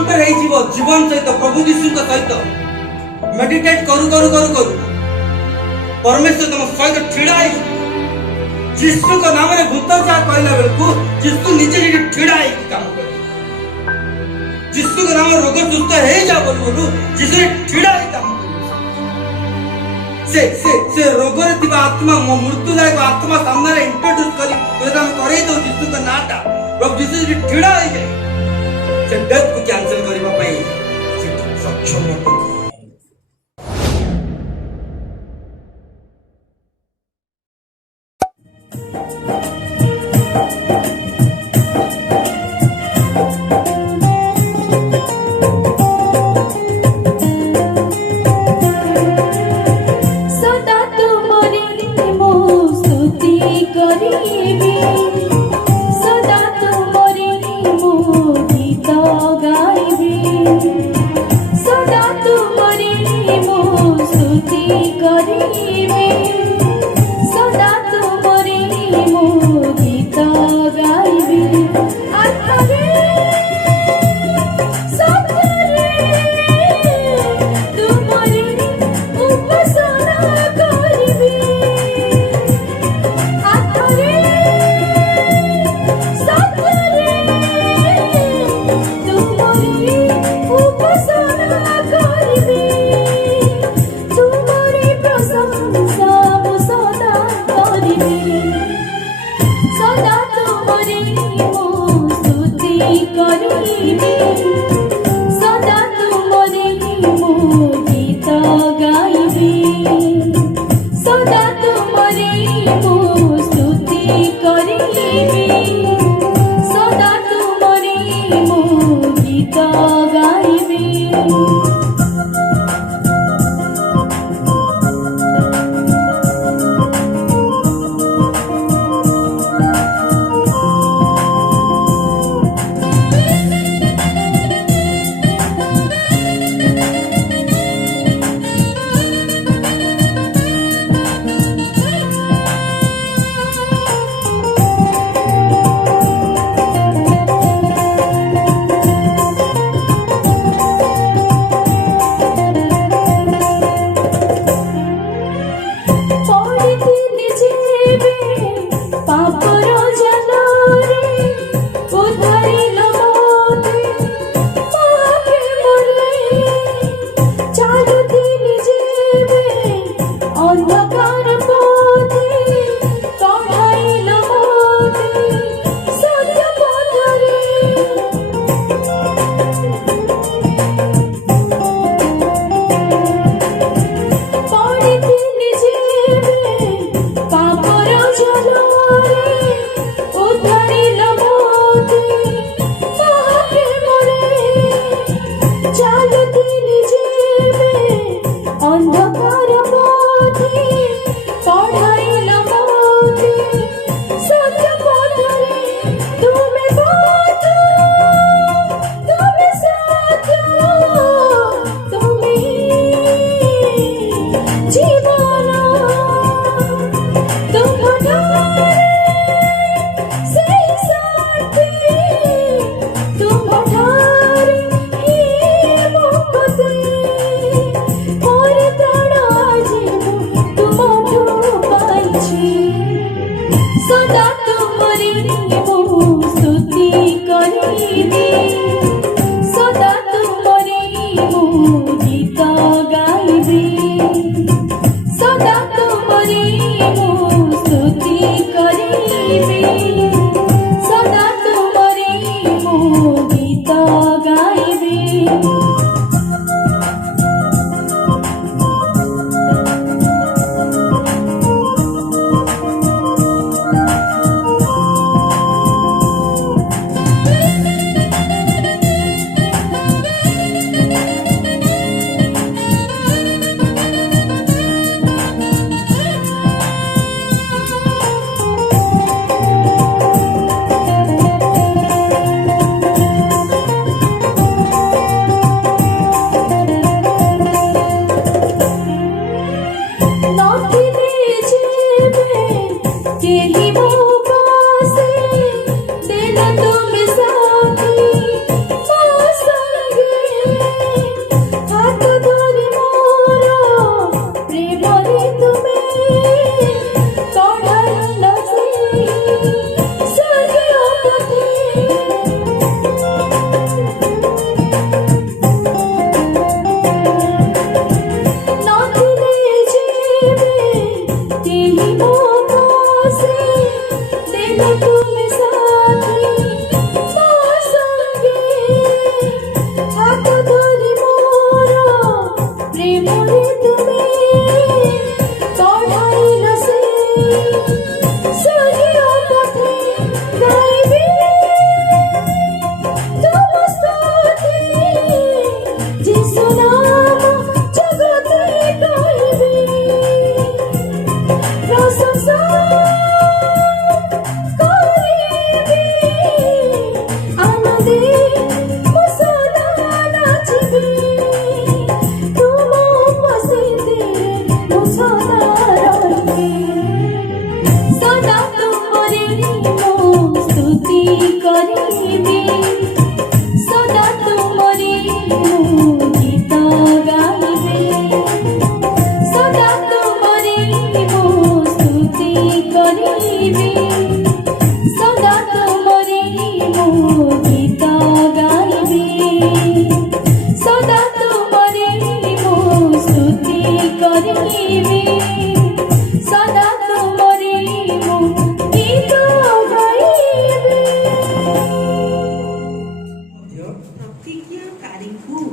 Encounter हो जीवन सहित प्रभु यीशु सहित मेडिटेट करू करू करू करू परमेश्वर तुम सहित ठिड़ा यीशु का नाम रे भूत जा कहला बेलकू यीशु निजे ठिड़ा काम कर यीशु का नाम रोग सुस्थ हो जा बोलू यीशु ठिड़ा काम से रोग रे थिबा आत्मा मृत्युदायक आत्मा सामने रे इंट्रोड्यूस करी हम करे दो यीशु का नाटा प्रभु यीशु ठिड़ा हो जाए से डेथ को कैंसिल करबा पई सक्षम होतो।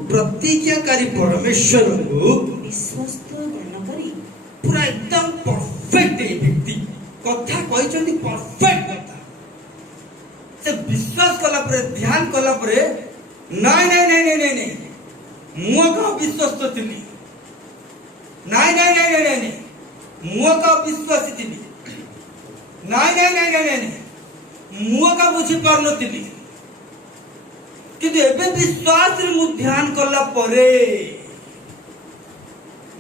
प्रतिज्ञाकारी परमेश्वर को विश्वस्त गण करी पूरा एकदम परफेक्ट व्यक्ति कथा कहते परफेक्ट कथा से विश्वास कला परे ध्यान कला परे नहीं नहीं नहीं नहीं नहीं नहीं मु का विश्वस्त थिली नहीं नहीं नहीं नहीं नहीं मु का विश्वासी थिली नहीं नहीं नहीं नहीं नहीं मु का बुझी पार नथिली किंतु एबे विश्वास रे मु ध्यान कला परे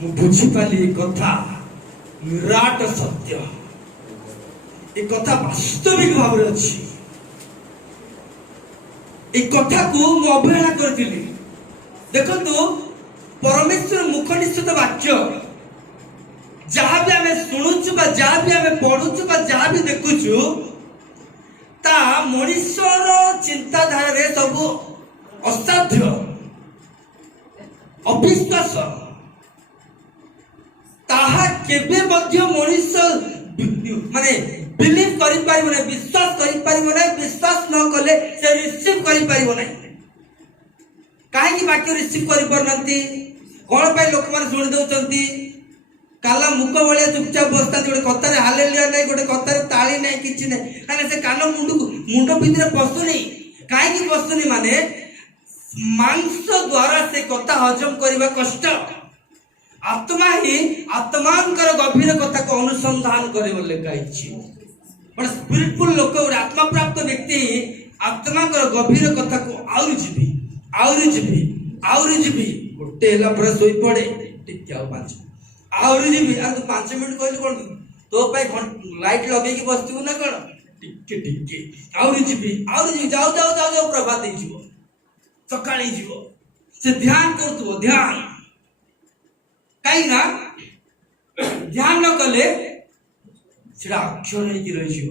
मु बुझी पाली कथा विराट सत्य ए कथा वास्तविक भाव रे अछि ए कथा को मु अवहेला करथिली देखंतु परमेश्वर मुख निश्चित वाक्य जहाँ भी हमें शुणुचु बा जहाँ भी हमें पढ़ुचु बा जहाँ भी देखुचु ता मनुष्यर चिंताधारा रे सब असाध्य अविश्वास ताहा केबे मध्य मनुष्य माने बिलीव करि पारिबो नै विश्वास करि पारिबो नै विश्वास न कले से रिसीव करि पारिबो नै काहे कि वाक्य रिसीव करि परनंती कोन पे लोक माने सुनि दउचंती काला मुख भलिया चुपचाप बसता गोटे कथारे हालेलुया नै गोटे कथारे ताली नै किछि नै काने से कान मुंड भितर पसुनी काहे कि पसुनी माने मांस द्वारा से कथा हजम करबा कष्ट आत्मा ही आत्मांकर गभीर कथा को अनुसंधान करे बोले कहिछि बट स्पिरिचुअल लोक और आत्मा प्राप्त व्यक्ति आत्मांकर गभीर कथा को आउर जीवी गोटे हला पर सोई पड़े टिक आउ 5 आउर जीवी आ तू 5 मिनिट कहली कोन तो पे लाइट लगे की बसतु ना कोन टिक आउर जीवी जाओ जाओ जाओ जाओ प्रभात दे जीवो सकाळी जीवो से ध्यान करतु ध्यान कहीं ना ध्यान न कले सेटा अक्षर नहीं रही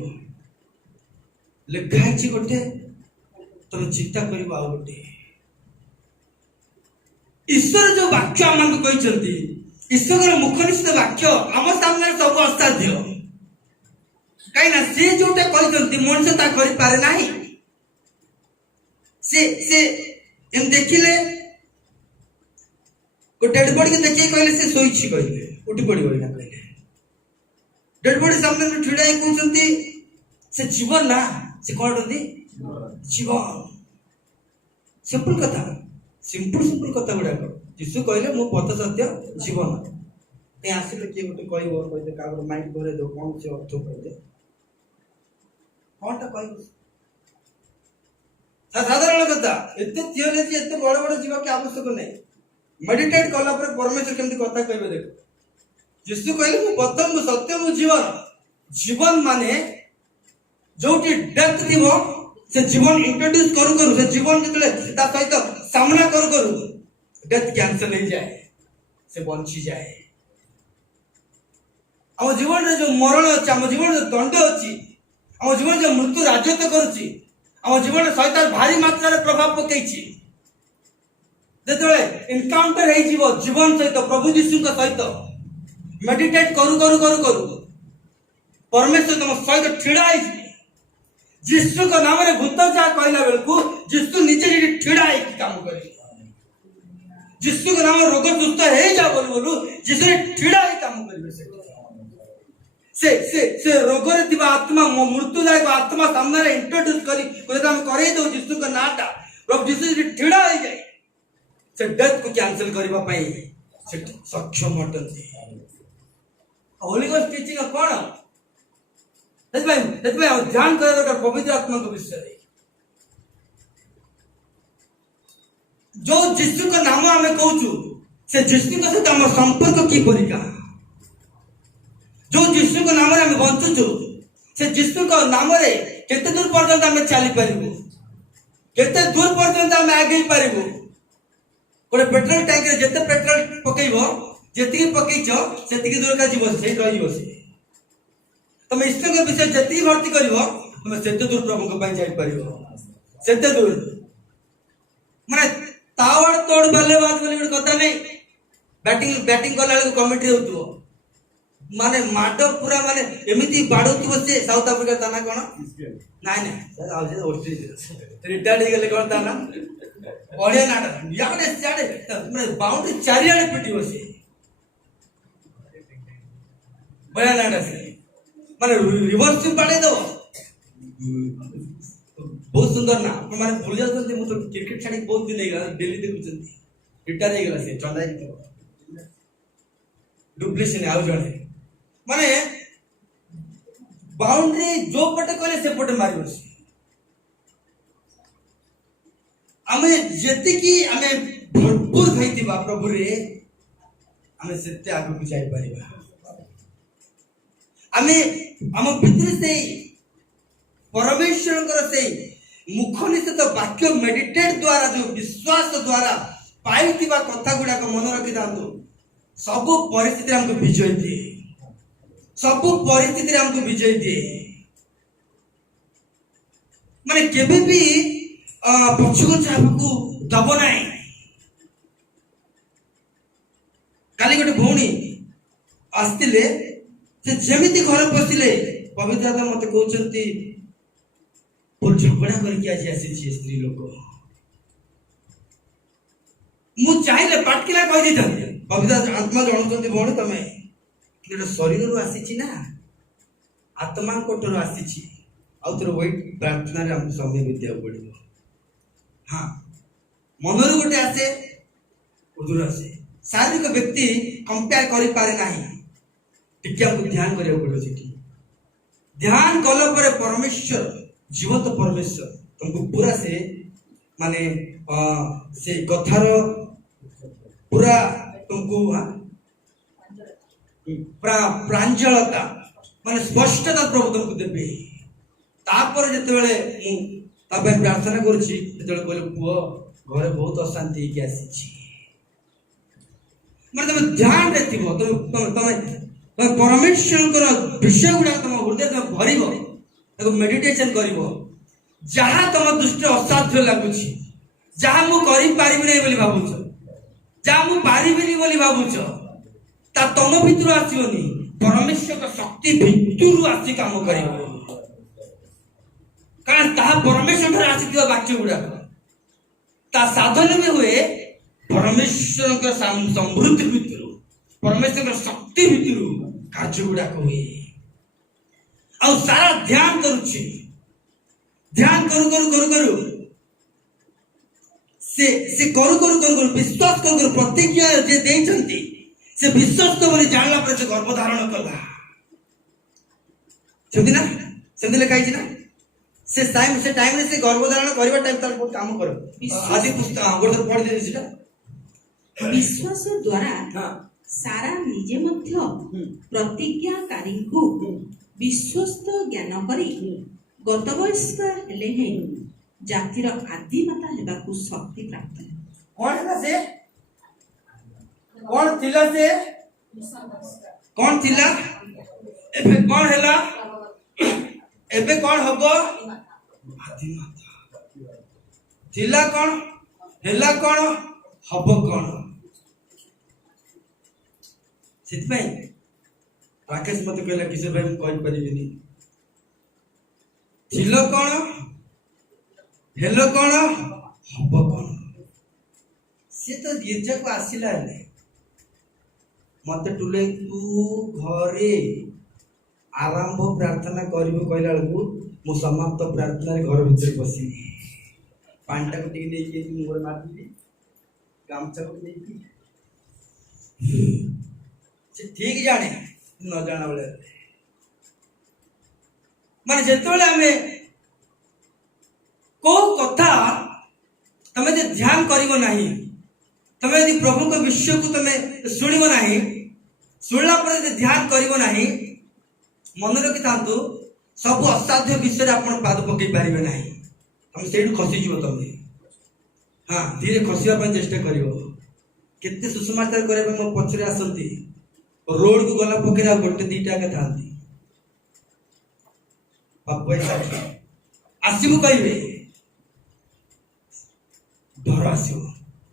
लिखाई गोटे तुम चिंता कर गोटे ईश्वर जो वाक्य आम कहते ईश्वर मुख निश्चित वाक्य आम सामने सब असाध्य कहीं सी जोटा कहते मनुष्य ता कर पारे ना से देखिले डेड बॉडी के देखिए कहले से सोईछि कहले उठी पड़ी ना कहले डेड बॉडी सामने ठिड़ा ही कहउछंती से जीवन ना से कोन होती जीवन सिंपल कथा गुडा यीशु कहले मो पथ सत्य जीवन ए आसिले के गोटे कहबो कहते का माइंड भरे दो कोन से अर्थ कहते कोनटा कहबो साधारण कथा एते थियोलॉजी एते बड़ बड़ जीव के आवश्यक नहीं मेडिटेट कला पर परमेश्वर केमती कथा कहबे देखो यीशु कहले मु पथ मु सत्य मु जीवन माने जोटी डेथ दिवो से जीवन इंट्रोड्यूस करू से जीवन जतले ता सहित सामना करू डेथ कैंसल नहीं जाए से बंची जाए हम जीवन रे जो मरण अछि हम जीवन रे दंड अछि हम जीवन जो मृत्यु राजत्व करूची हम जीवन शैतान भारी मात्रा रे प्रभाव पकैछि जेतले एनकाउंटर हे जीवन सहित प्रभु यीशु का सहित मेडिटेट करू परमेश्वर तुम सहित ठिड़ा जीशु को नाम रे भूत जा कहला बेल को जीशु नीचे जी ठिड़ा है कि काम करे जीशु को नाम रोग सुस्थ हे जा बोलू जीशु रे ठिड़ा है काम करे से रोग रे दिबा आत्मा मृत्युदायक आत्मा सामने रे इंट्रोड्यूस करी कोई हम करे दो जीशु का नाटा प्रभु जीशु रे ठिड़ा है जाए से डेथ को कैंसिल करबा पई से सक्षम हटନ୍ତି होली गोस्ट टीचिंग कोन ध्यान कर पवित्र आत्मा को विषय जो जीशु का नाम आम कहूँ से जीशु का सहित आम संपर्क की परिका जो जीशु का नाम आम बंचुचु से जीशु का नाम केते दूर पर्यंत आम चली पारू केते दूर पर्यंत आम आगे पारू गोटे पेट्रोल टैंक रे जेते पेट्रोल पकेइबो जेतिकी पकेइछ सेतिकी दूर का जीव से रहिबो से तुम ईश्वर के विषय जति भर्ती करिवो तुम सेते दूर प्रभु को पाई जाई परिवो सेते दूर माने तावड़ तोड़ बल्लेबाज बोली ଗୋଟେ କଥା नै बैटिंग कला को कमेंट्री होतुओ माने माडो पूरा माने एमिति बाडोतिबो से साउथ अफ्रीका ताना कोन नाइ नाइ आउ जे ऑस्ट्रेलिया रिटायर्ड हो गेले कोन ताना बढ़िया नाटक याडे याडे माने बाउंड्री चारियाडे पिटिबो से बढ़िया नाटक से माने रिवर्स बाड़े दो बहुत सुंदर ना माने भूल जाते मु तो क्रिकेट छाड़ी बहुत दिन हेगा डेली देखुचंती रिटायर हे गेला से चंदा जी डुप्लीशन आउ जणे माने बाउंड्री जो पटे कोले से पटे मारियो से आमे जति की आमे भरपूर खाइतिबा प्रभु रे आमे सेते आगु को जाई परिबा आमे हम भितर से परमेश्वर से मुख निश्चित वाक्य मेडिटेट द्वारा जो विश्वास द्वारा पाई कथा गुड़ा मन रखी था सब परिस्थिति हमको विजय दिए सब परिस्थिति हमको विजय दिए माने केबे भी पक्षको चाहको दब नाही काली गोटे भौणी आस्तिले से जेमिति घर पसिले पवित्र आत्मा मते कहउचंती बोल झगड़ा करके आज आसी छी स्त्री लोक मु चाहिले पाटकिला कहि दिता पवित्र आत्मा जणुचंती भौणी तमे कि शरीर रु आसी छी ना आत्मा कोटर आसी छी आ तोर वेट प्रार्थना रे हम समय विद्या पड़िबो हां मनर गोटे आसे उदुर आसे शारीरिक व्यक्ति कंपेयर करि पारे नाही टिके हमको ध्यान करिया पड़ो सेठी ध्यान कला पर परमेश्वर जीवंत परमेश्वर तुमको पूरा से माने से कथार पूरा तुमको प्रांजलता माने स्पष्टता प्रभु तुमको देबे तापर जते बेले मु तापे प्रार्थना करछि जते बेले कहले पुओ घरे बहुत अशांति के आसी छी माने तुम ध्यान रे थिबो तुम परमेश्वर विषय गुड़ा तुम हृदय तुम भर मेडिटेशन कर जहाँ तुम दृष्टि असाध्य लगुच जहाँ मु भावुच जहाँ मु पारिबिनी भावुच ता तुम भितर आसोनी परमेश्वर शक्ति भितर आसी काम कर परमेश्वर आसी वाक्य गुड़ा ता साधन में हुए परमेश्वर समृद्धि भितर परमेश्वर शक्ति भितर कार्य गुड़ा हुए आ सारा ध्यान करुछि ध्यान करू करू करू करू से करू करू करू करू विश्वास करू करू प्रतिज्ञा जे देइछंती से विश्वास तो बोली जानला पर से गर्भ धारण कला सेमती लिखा ना से टाइम रे से गर्भ धारण करबा टाइम तार बहुत काम करो आदि पुस्तक गोटे पढ़ि दे सेटा विश्वास द्वारा सारा निजे मध्य प्रतिज्ञाकारी को विश्वस्त ज्ञान करी गत वयस्क हेले हे जातिर आदि माता हेबाकू शक्ति प्राप्त कौन है से कौन थिला से कौन थिला एबे कौन हैला एबे कौन हबो आदि माता थिला कौन हैला कौन हबो कौन सिद्धि राकेश मत कहला किशोर भाई कहि परिबिनी थिलो कौन हेलो कौन हब कौन सी तो गिर्जा को आसिला मत टुले तू घरे आरंभ प्रार्थना करिबो कहला बेलू मु समाप्त प्रार्थना रे घर भीतर बसी पांटा को टिक नहीं के मुंह मार दी गामछा को नहीं की से ठीक जाने न जाना बेले माने जेतोले हमें को कथा तमे जे ध्यान करिवो नाही तमे यदि प्रभु को विषय को तमे सुनिबो नाही सुनला पर जे ध्यान करिवो नाही मन रखि तांतु सब असाध्य विषय आपण पाद पकई पारिबे नाही हम सेडु खसी जीव तमे हां धीरे खसिया पर चेष्टा करिवो केते सुसमाचार करबे मो पछरे आसंती रोड को गला पकेरा गोटे दीटा के थांती बाप पैसा आसीबो कहिबे डर आसीबो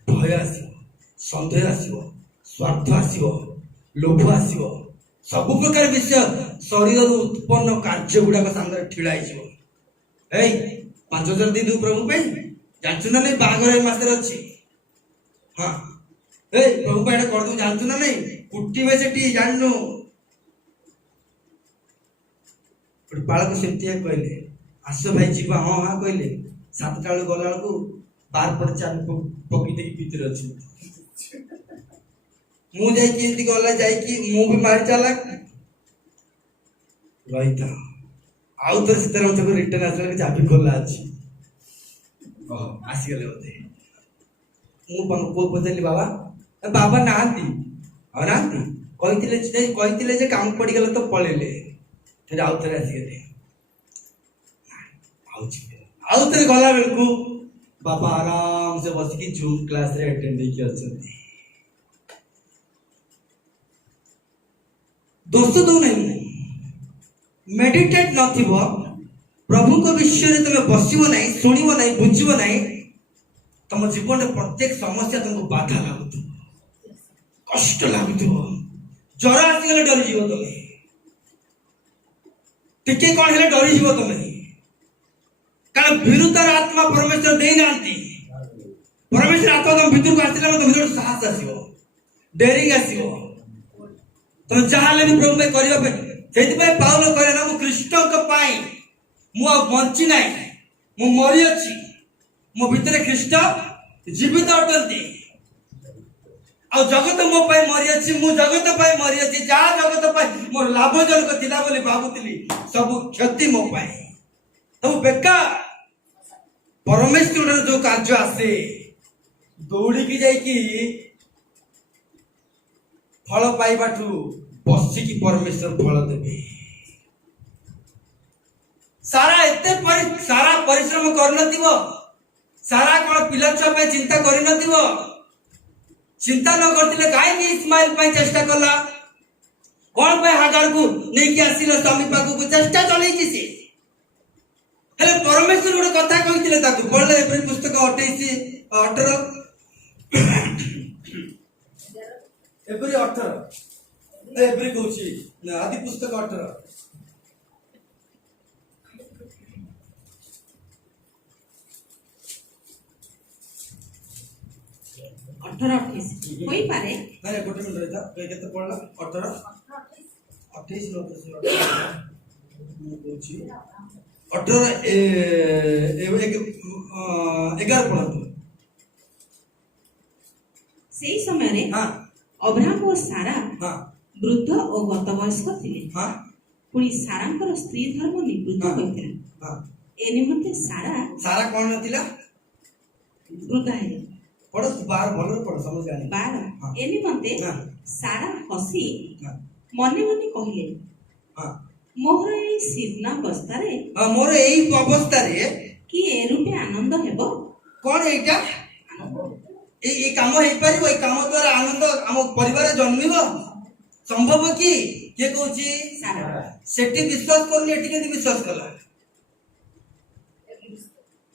भय आसीबो संदेह आसीबो स्वार्थ आसीबो लोभ आसीबो सब प्रकार विषय शरीर उत्पन्न कार्य गुड़ाक सामने ठिड़ा ए 5000 दी दू प्रभु पे जानचु ना नहीं बागर मासरे अच्छी हाँ ए प्रभु पे कर दू जानचु ना नहीं कुट्टी बेचेटी जाननु पालक सेमती कहले आस भाई जीवा हाँ हाँ कहले 7टा बेले गला बेलू 12 पट चार पकी देखी भीतर अच्छी मु जाइए गला जाइए मु भी मारी चला रहीता आउ तो सीताराम चक रिटर्न आसला चाबी खोला अच्छी आसीगले बोधे मु को पचारि बाबा बाबा नाहांती आ नाहांती कहिथिले जे काम पड़ी गला तो पळेले फिर आउ थे आसीगले आउ थे गला बेलू बाबा आराम से बसिकी जूम क्लास रे अटेंड की अछंती दोस्त दो नहीं मेडिटेट नथिबो प्रभु को विषय रे तमे बसिबो नहीं सुनिबो नहीं बुझिबो नहीं तम जीवन रे प्रत्येक समस्या तुमको बाधा लागुतो कष्ट लागुतो जरा आसी गले डरी जीवो तमे टिके कोन हेले डरी जीवो तमे कारण विरुद्धर आत्मा परमेश्वर देई नांती परमेश्वर आत्मा तुम भीतर को आसिला तो भीतर साहस आसीबो डेरिंग आसीबो तो जहां भी प्रभु में करिबा पे सेति पे पाउलो कहले ना मु कृष्ण को पाई मु बंची नाही मु मरि अछि मो भीतर ख्रीष्ट जीवित अटंती आ जगत मो पाई मरि अछि मु जगत पाई मरि अछि जा जगत पाई मोर लाभजनक थिला बोली भाबुतिली सब क्षति मो पाई सब बेकार परमेश्वर जो कार्य आसे दौड़ी की जाई की फल पाइबाठू बसिकी परमेश्वर फल देवे सारा परिश्रम करनथिबो सारा कोन पिला छुआ पे चिंता करनथिबो चिंता न करथिले काहे कि इस्माइल पे चेष्टा करला कोन पे हागार को नै कि आसीलो स्वामी पाकु को चेष्टा चलै छी से हेले परमेश्वर गोटे कथा कहिथिले ताकु पढले एप्रिल पुस्तक 28 18 एप्रिल 18 एप्रिल कहूची आदि पुस्तक 18 18-28 होई पारे अरे गोटे मिनिट रहता केते पढला 18 28 न तो मु कहूची 18 11 पढतो सेई समय रे हां अब्राहम और सारा हां वृद्ध और गतवयस्क थिले हां पुणी सारांकर स्त्री धर्म निवृत्त होइतिला हां ए निमंते सारा कोन नथिला वृद्धा है पढ़ो 12 भलो पढ़ो समझ जानी 12 ए निमंते सारा हसी मने मने कहिले हां मोर ए सिरना अवस्था रे मोर एई अवस्था रे कि ए रूपे आनंद हेबो कोन एटा ए काम हे परिबो ए काम द्वारा आनंद हम परिवार जन्मिबो संभव की के कहूची सारा सेठी विश्वास करनी एठी के विश्वास कला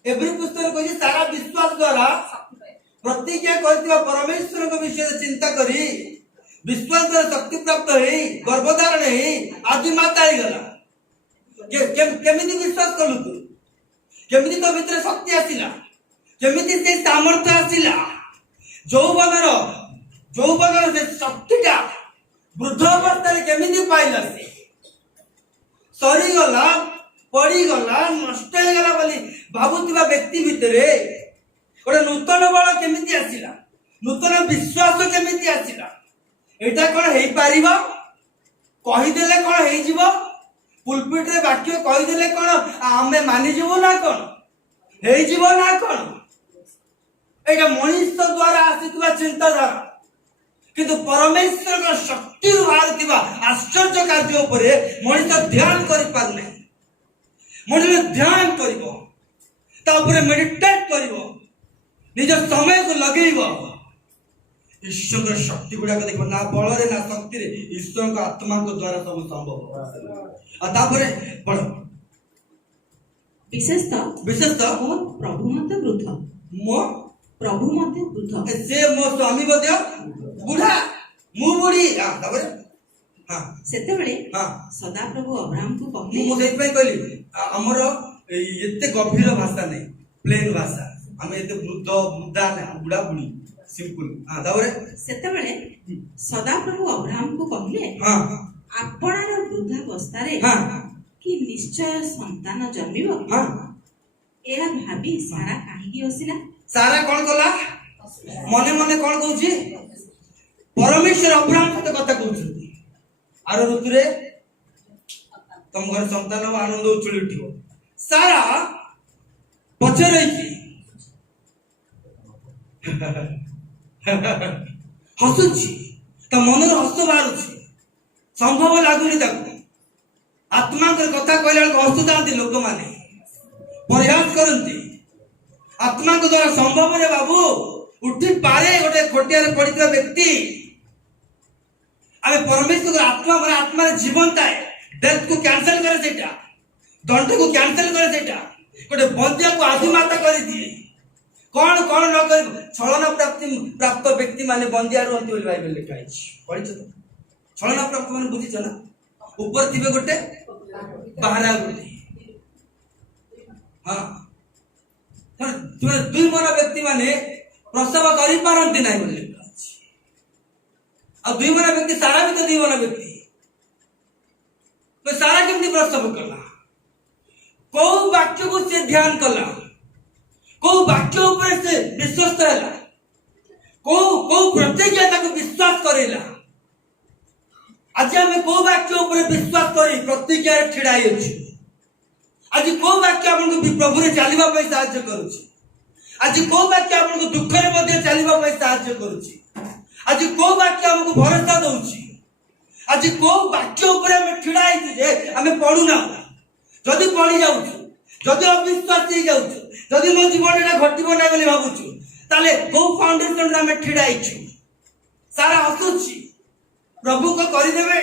एवरी पुस्तक कहूची सारा विश्वास द्वारा प्रतिज्ञा करथिबा परमेश्वर को विषय चिंता करी विश्वास द्वारा शक्ति प्राप्त होई गर्भधारण होई आदि माता हे गला केमिति विश्वास कलु तू केमिति तो भितर शक्ति आसिला केमिति से सामर्थ्य आसिला যৌবনর से शक्तिटा वृद्ध अवस्था केमिति पाइला से सरी गला पड़ी गला नष्ट हो गला बोली भाबुतिबा व्यक्ति भितरे गोटे नूतन बल केमिति आसिला नूतन विश्वास केमिति आसिला एटा कोन हेई पारिबा कहि देले कोन हेई जीवो पुलपिट रे वाक्य कहि देले कोन आमे मानि जीवो ना कोन हेई जीवो ना कोन एटा मनुष्य द्वारा आसितबा चिंताधारा किंतु परमेश्वर का शक्ति बाहर आश्चर्य कार्य उपरे मनुष्य ध्यान कर पार नहीं मनुष्य ध्यान करिवो ता उपरे मेडिटेट करिवो निज समय को लगेइबो ईश्वर का शक्ति गुडा को देखो ना बल रे ना शक्ति रे ईश्वर का आत्मा को द्वारा सब संभव आ तापरे पढ़ विशेषतः मो प्रभु मते वृद्ध मो प्रभु मते वृद्ध से मो स्वामी बद्य बुढ़ा मु बुढ़ी हां तापरे हां सेते बेले सदा प्रभु अब्राहम को कहले मु सेत पे कहली हमर एते गभीर भाषा नहीं प्लेन भाषा हम एते वृद्ध बुढ़ा ना बुढ़ा बुढ़ी सिंपल हां तापरे सेते बेले सदा प्रभु अब्राहम को कहले हां आपणार वृद्धावस्था रे हां कि निश्चय संतान जन्मिबो हां एरा भाबी सारा काहे की हसिला सारा कौन कला मने मने कौन कहूची परमेश्वर अब्राहम सहित कथा कहउछंती आरो ऋतुरे तुम घर संतान आनंद उछली उठिबो सारा पछे रही हसुची ता मनर हस बारुची संभव लागुनी ताकू आत्मा कर कथा कहला हसुदांती लोक माने प्रयास करंती आत्मा को द्वारा संभव रे बाबू उठी पारे गोटे खोटिया रे पड़ितबा व्यक्ति आमे परमेश्वर को आत्मा माने आत्मा रे जीवन ताए डेथ को कैंसिल करे सेटा दंड को कैंसिल करे सेटा गोटे बंदिया को आदिमाता करि दिए कौन कौन न कर छलना प्राप्त व्यक्ति माने बंदिया रहंती बोली बाइबल लिखा है पढिछ तो छलना प्राप्त माने बुझिछ ना ऊपर थिबे गोटे बाहरा गोटे हां दुई मन व्यक्ति माने प्रसव करि पारंती नाही बोली अब दुई मन व्यक्ति सारा भी तो दुई मन व्यक्ति तो सारा केमती प्रसव कला को वाक्य को से ध्यान कला को वाक्य ऊपर से विश्वास हैला को प्रतिज्ञा को विश्वास करेला आज हमें को वाक्य ऊपर विश्वास करी प्रतिज्ञा रे ठिड़ाई अछि आज को वाक्य आपन को प्रभु रे चलीबा पई सहायता करूची आज को वाक्य आपन को दुख रे मध्ये चलीबा पई सहायता करूची आज को वाक्य हमको भरोसा दउची आज को वाक्य ऊपर हम ठिड़ाई जे हमें पढु ना जदी पढी जाउछु जदी अविश्वास ही जाउछु जदी मो जीवन एटा घटिबो ना बोली भाबुछु ताले को फाउंडेशन रे हमें ठिड़ाईछु सारा हसुची प्रभु को करि देबे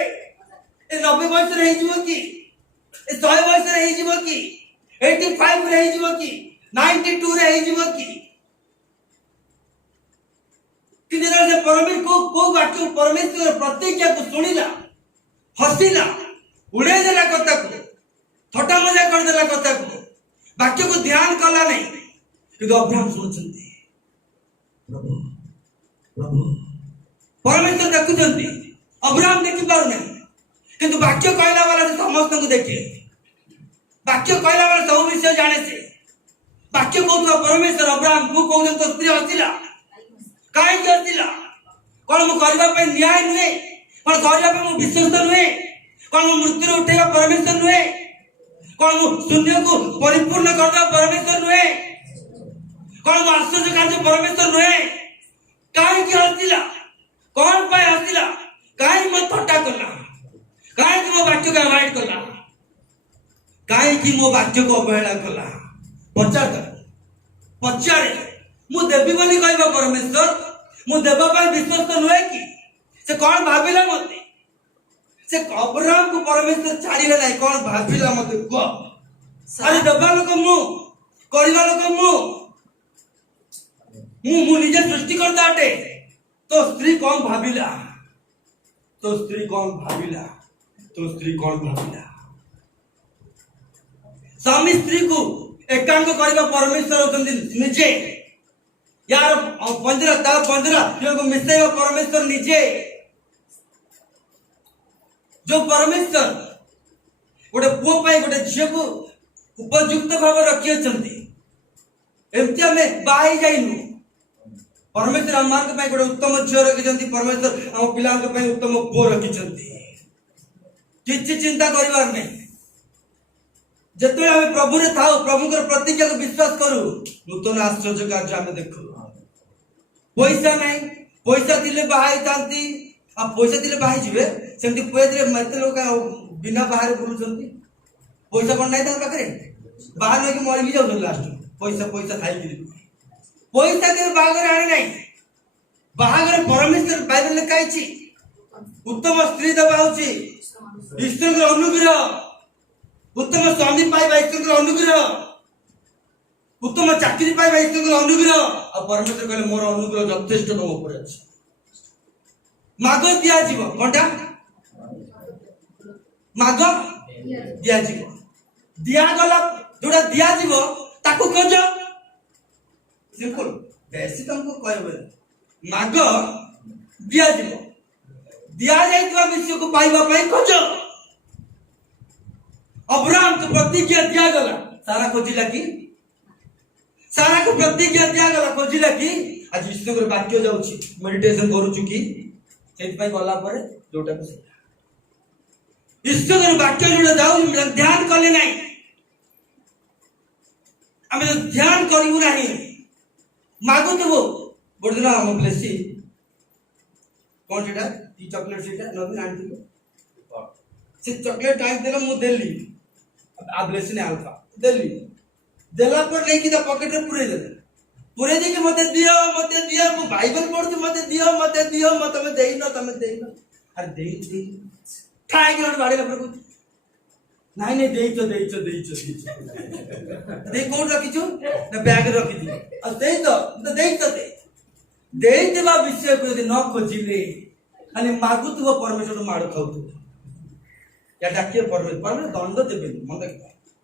ए 90 वर्ष रे हिजबो की 100 वर्ष रे हिजबो की 85 रे हिजबो की 92 रे हिजबो की किदिरा से परमेश्वर को वाक्य परमेश्वर प्रतिज्ञा को सुनिला हसिला उड़े देला कथा को थोटा मजा कर देला कथा को वाक्य को ध्यान कला नहीं किंतु अब्राहम सुनछंती प्रभु प्रभु परमेश्वर देखुछंती अब्राहम देखि पारु नहीं किंतु वाक्य कहला वाला से समस्त को देखे वाक्य कहला वाला सब विषय जाने से वाक्य को परमेश्वर अब्राहम को कहू तो स्त्री हसिला काहे हसिला कोन मु करबा पे न्याय नुहे कोन करबा पे मु विश्वास नुहे कोन मु मृत्यु उठेगा परमेश्वर नुहे कोन मु शून्य को परिपूर्ण करबा परमेश्वर नुहे कोन मु आश्चर्य कार्य परमेश्वर नुहे काहे की हसिला कोन पाए हसिला काहे मो थट्टा करला काहे की मो वाक्य को अवॉइड करला काहे की मो वाक्य को अवहेला करला पचारे मु देवी बोली कहबा परमेश्वर मु देबा पर विश्वास तो नुहे की से कौन भाबिला मते से अब्राहम को परमेश्वर छाड़िले नाही कौन भाबिला मते को अरे देबा लोक मु करिवा लोक मु निजे सृष्टि करता अटे तो स्त्री कौन भाबिला तो स्त्री कौन भाबिला स्वामी स्त्री को एकांक करबा परमेश्वर होतंदी निजे यार पंजरा को मिसेबा परमेश्वर निजे जो परमेश्वर गोटे पुओ पाई गोटे झील को उपयुक्त भाव रखी एमती आम बाई जाइनु परमेश्वर आम मान गोटे उत्तम झील रखी परमेश्वर आम पिला उत्तम पुओ रखी किसी चिंता करिवार नहीं जिते आम प्रभु रे थाउ प्रभु प्रतिज्ञा को विश्वास करू नूतन आश्चर्य कार्य आम देखु पैसा नहीं पैसा दिले बाहाई थांती आ पैसा दिले बाहाई जिवे सेमती पैसा मते लोग बिना बाहर बुलुचंती पैसा कोन नहीं तार पाखरे बाहर लेके मर भी जाउ लास्ट पैसा पैसा खाई कि पैसा के बागर आने नहीं बागर परमेश्वर बाइबल लिखा है उत्तम स्त्री दबा होची ईश्वर के अनुग्रह उत्तम स्वामी पाइबा ईश्वर के अनुग्रह उत्तम चाकरी पाइबा ईश्वर के अनुग्रह आ परमेश्वर कहले मोर अनुग्रह यथेष्ट तुम ऊपर अछि माग दिया जीव कोनटा माग दिया जीव दिया गला जोड़ा दिया जीव ताकू खोज सिंपल बेसी तुमको कहबे माग दिया जीव दिया जाइतवा विषय को पाइबा पई खोज अब्राहम को प्रतिज्ञा दिया गला सारा खोजिला की सारा को प्रतिज्ञा दिया गला खोजिला की आज ईश्वर के वाक्य जाउची मेडिटेशन करू चुकी सेति पई गला परे जोटा को ईश्वर के वाक्य जोड़ा जाऊ ध्यान करले नहीं आमे ध्यान करिवु नहीं मागो तो गोटे दिन हम ब्लेसी कौन सेटा ई चॉकलेट सेटा नवीन आनी से चॉकलेट टाइप देला मु देली आ ब्लेसी ने अल्फा देली देला पर लेकी ता पॉकेट रे पुरे दे के मते दियो मु बाइबल पढ़ती मते दियो मते में देई न तमे देई न अरे देई ठाई के बाड़ी पर को नहीं देई तो दे कोड रखी छु ना बैग रखी दी आ देई तो दे देवा विषय को यदि न खोजिले खाली मागु तो परमेश्वर माड़ खाउ तू या डाकिए परमेश्वर दंड देबे मन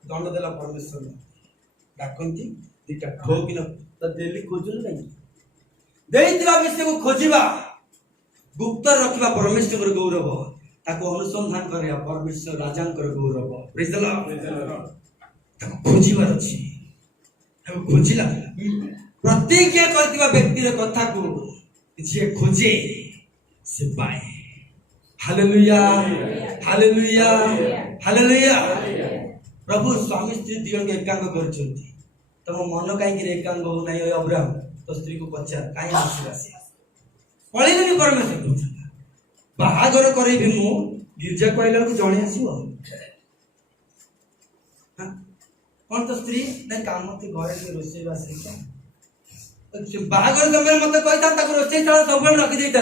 दंड देला परमेश्वर डाकंती दिटा खो कि न त देली खोजु नहीं देई देवा विषय को खोजिबा गुप्त रखिबा परमेश्वर गौरव ताको अनुसंधान करे परमेश्वर राजांकर गौरव प्रेज द लॉर्ड ताको खोजिबार अछि ताको खोजिला प्रतिज्ञा करतिबा व्यक्ति रे कथा को जे खोजे से पाए हालेलुया हालेलुया हालेलुया प्रभु स्वामी स्त्री दिगन के एकांक करछंती तम मन काई कि एकांक हो नाही अब्राहम तो स्त्री को पचार काई आसीला से पळिलेनी परमेश्वर पूछता बाहागर करैबी मु गिरजा कहला को जणे आसीबो कोन तो स्त्री नै काम ते घरे के रोसे बासे बाहागर समय मते कहता ताको रोसे चाल सबल रखि देता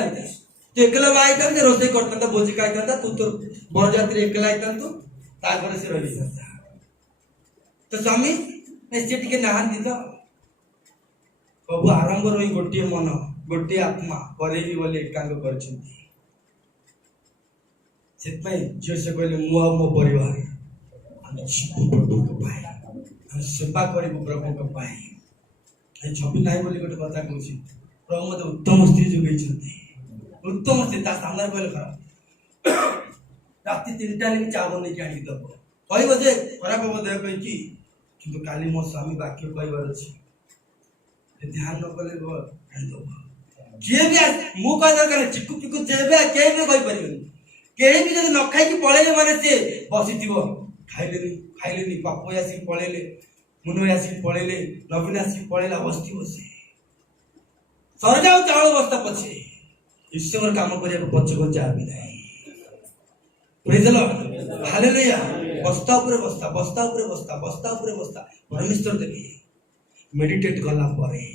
तो एकला बाई था रोसे करता भोजी खाइता तू तो बरजात्री एकला आइता तो तागर से रही जाता तो स्वामी से टिके नहान दी तो प्रभु आरंभ रही गोटे मन गोटे आत्मा करेबी बोले एकांक करछंती सेतपई जे से कहले मु आ मो परिवार हम प्रभु को पाए हम सेवा करबो प्रभु को पाए ए छबी नाही बोली गोटे कथा कहूची प्रभु मते उत्तम स्त्री जोगै छथि उत्तम स्त्री ता सामने कहले खराब राति 3टा ले चावल नहीं आनी दबो कहबो जे खराब हो देह कहि कि किंतु काली मो स्वामी वाक्य कहबार अछि ध्यान न कले गो आनी दबो जे भी मु कह दरकार चिकु पिकु जेबे के भी कहि परिबे केही भी जदि न खाई कि पळेले माने से बसिथिबो खाइलेनी पापो आसी पळेले मुनो आसी पळेले नवीन आसी पळेला बस्ती बसे सरजाऊ चावल बस्ता पछे ईश्वर काम करिया पछ को जाबी नाही प्रेज द लॉर्ड हालेलुया बस्ता ऊपर बस्ता परमेश्वर देबे मेडिटेट करला परे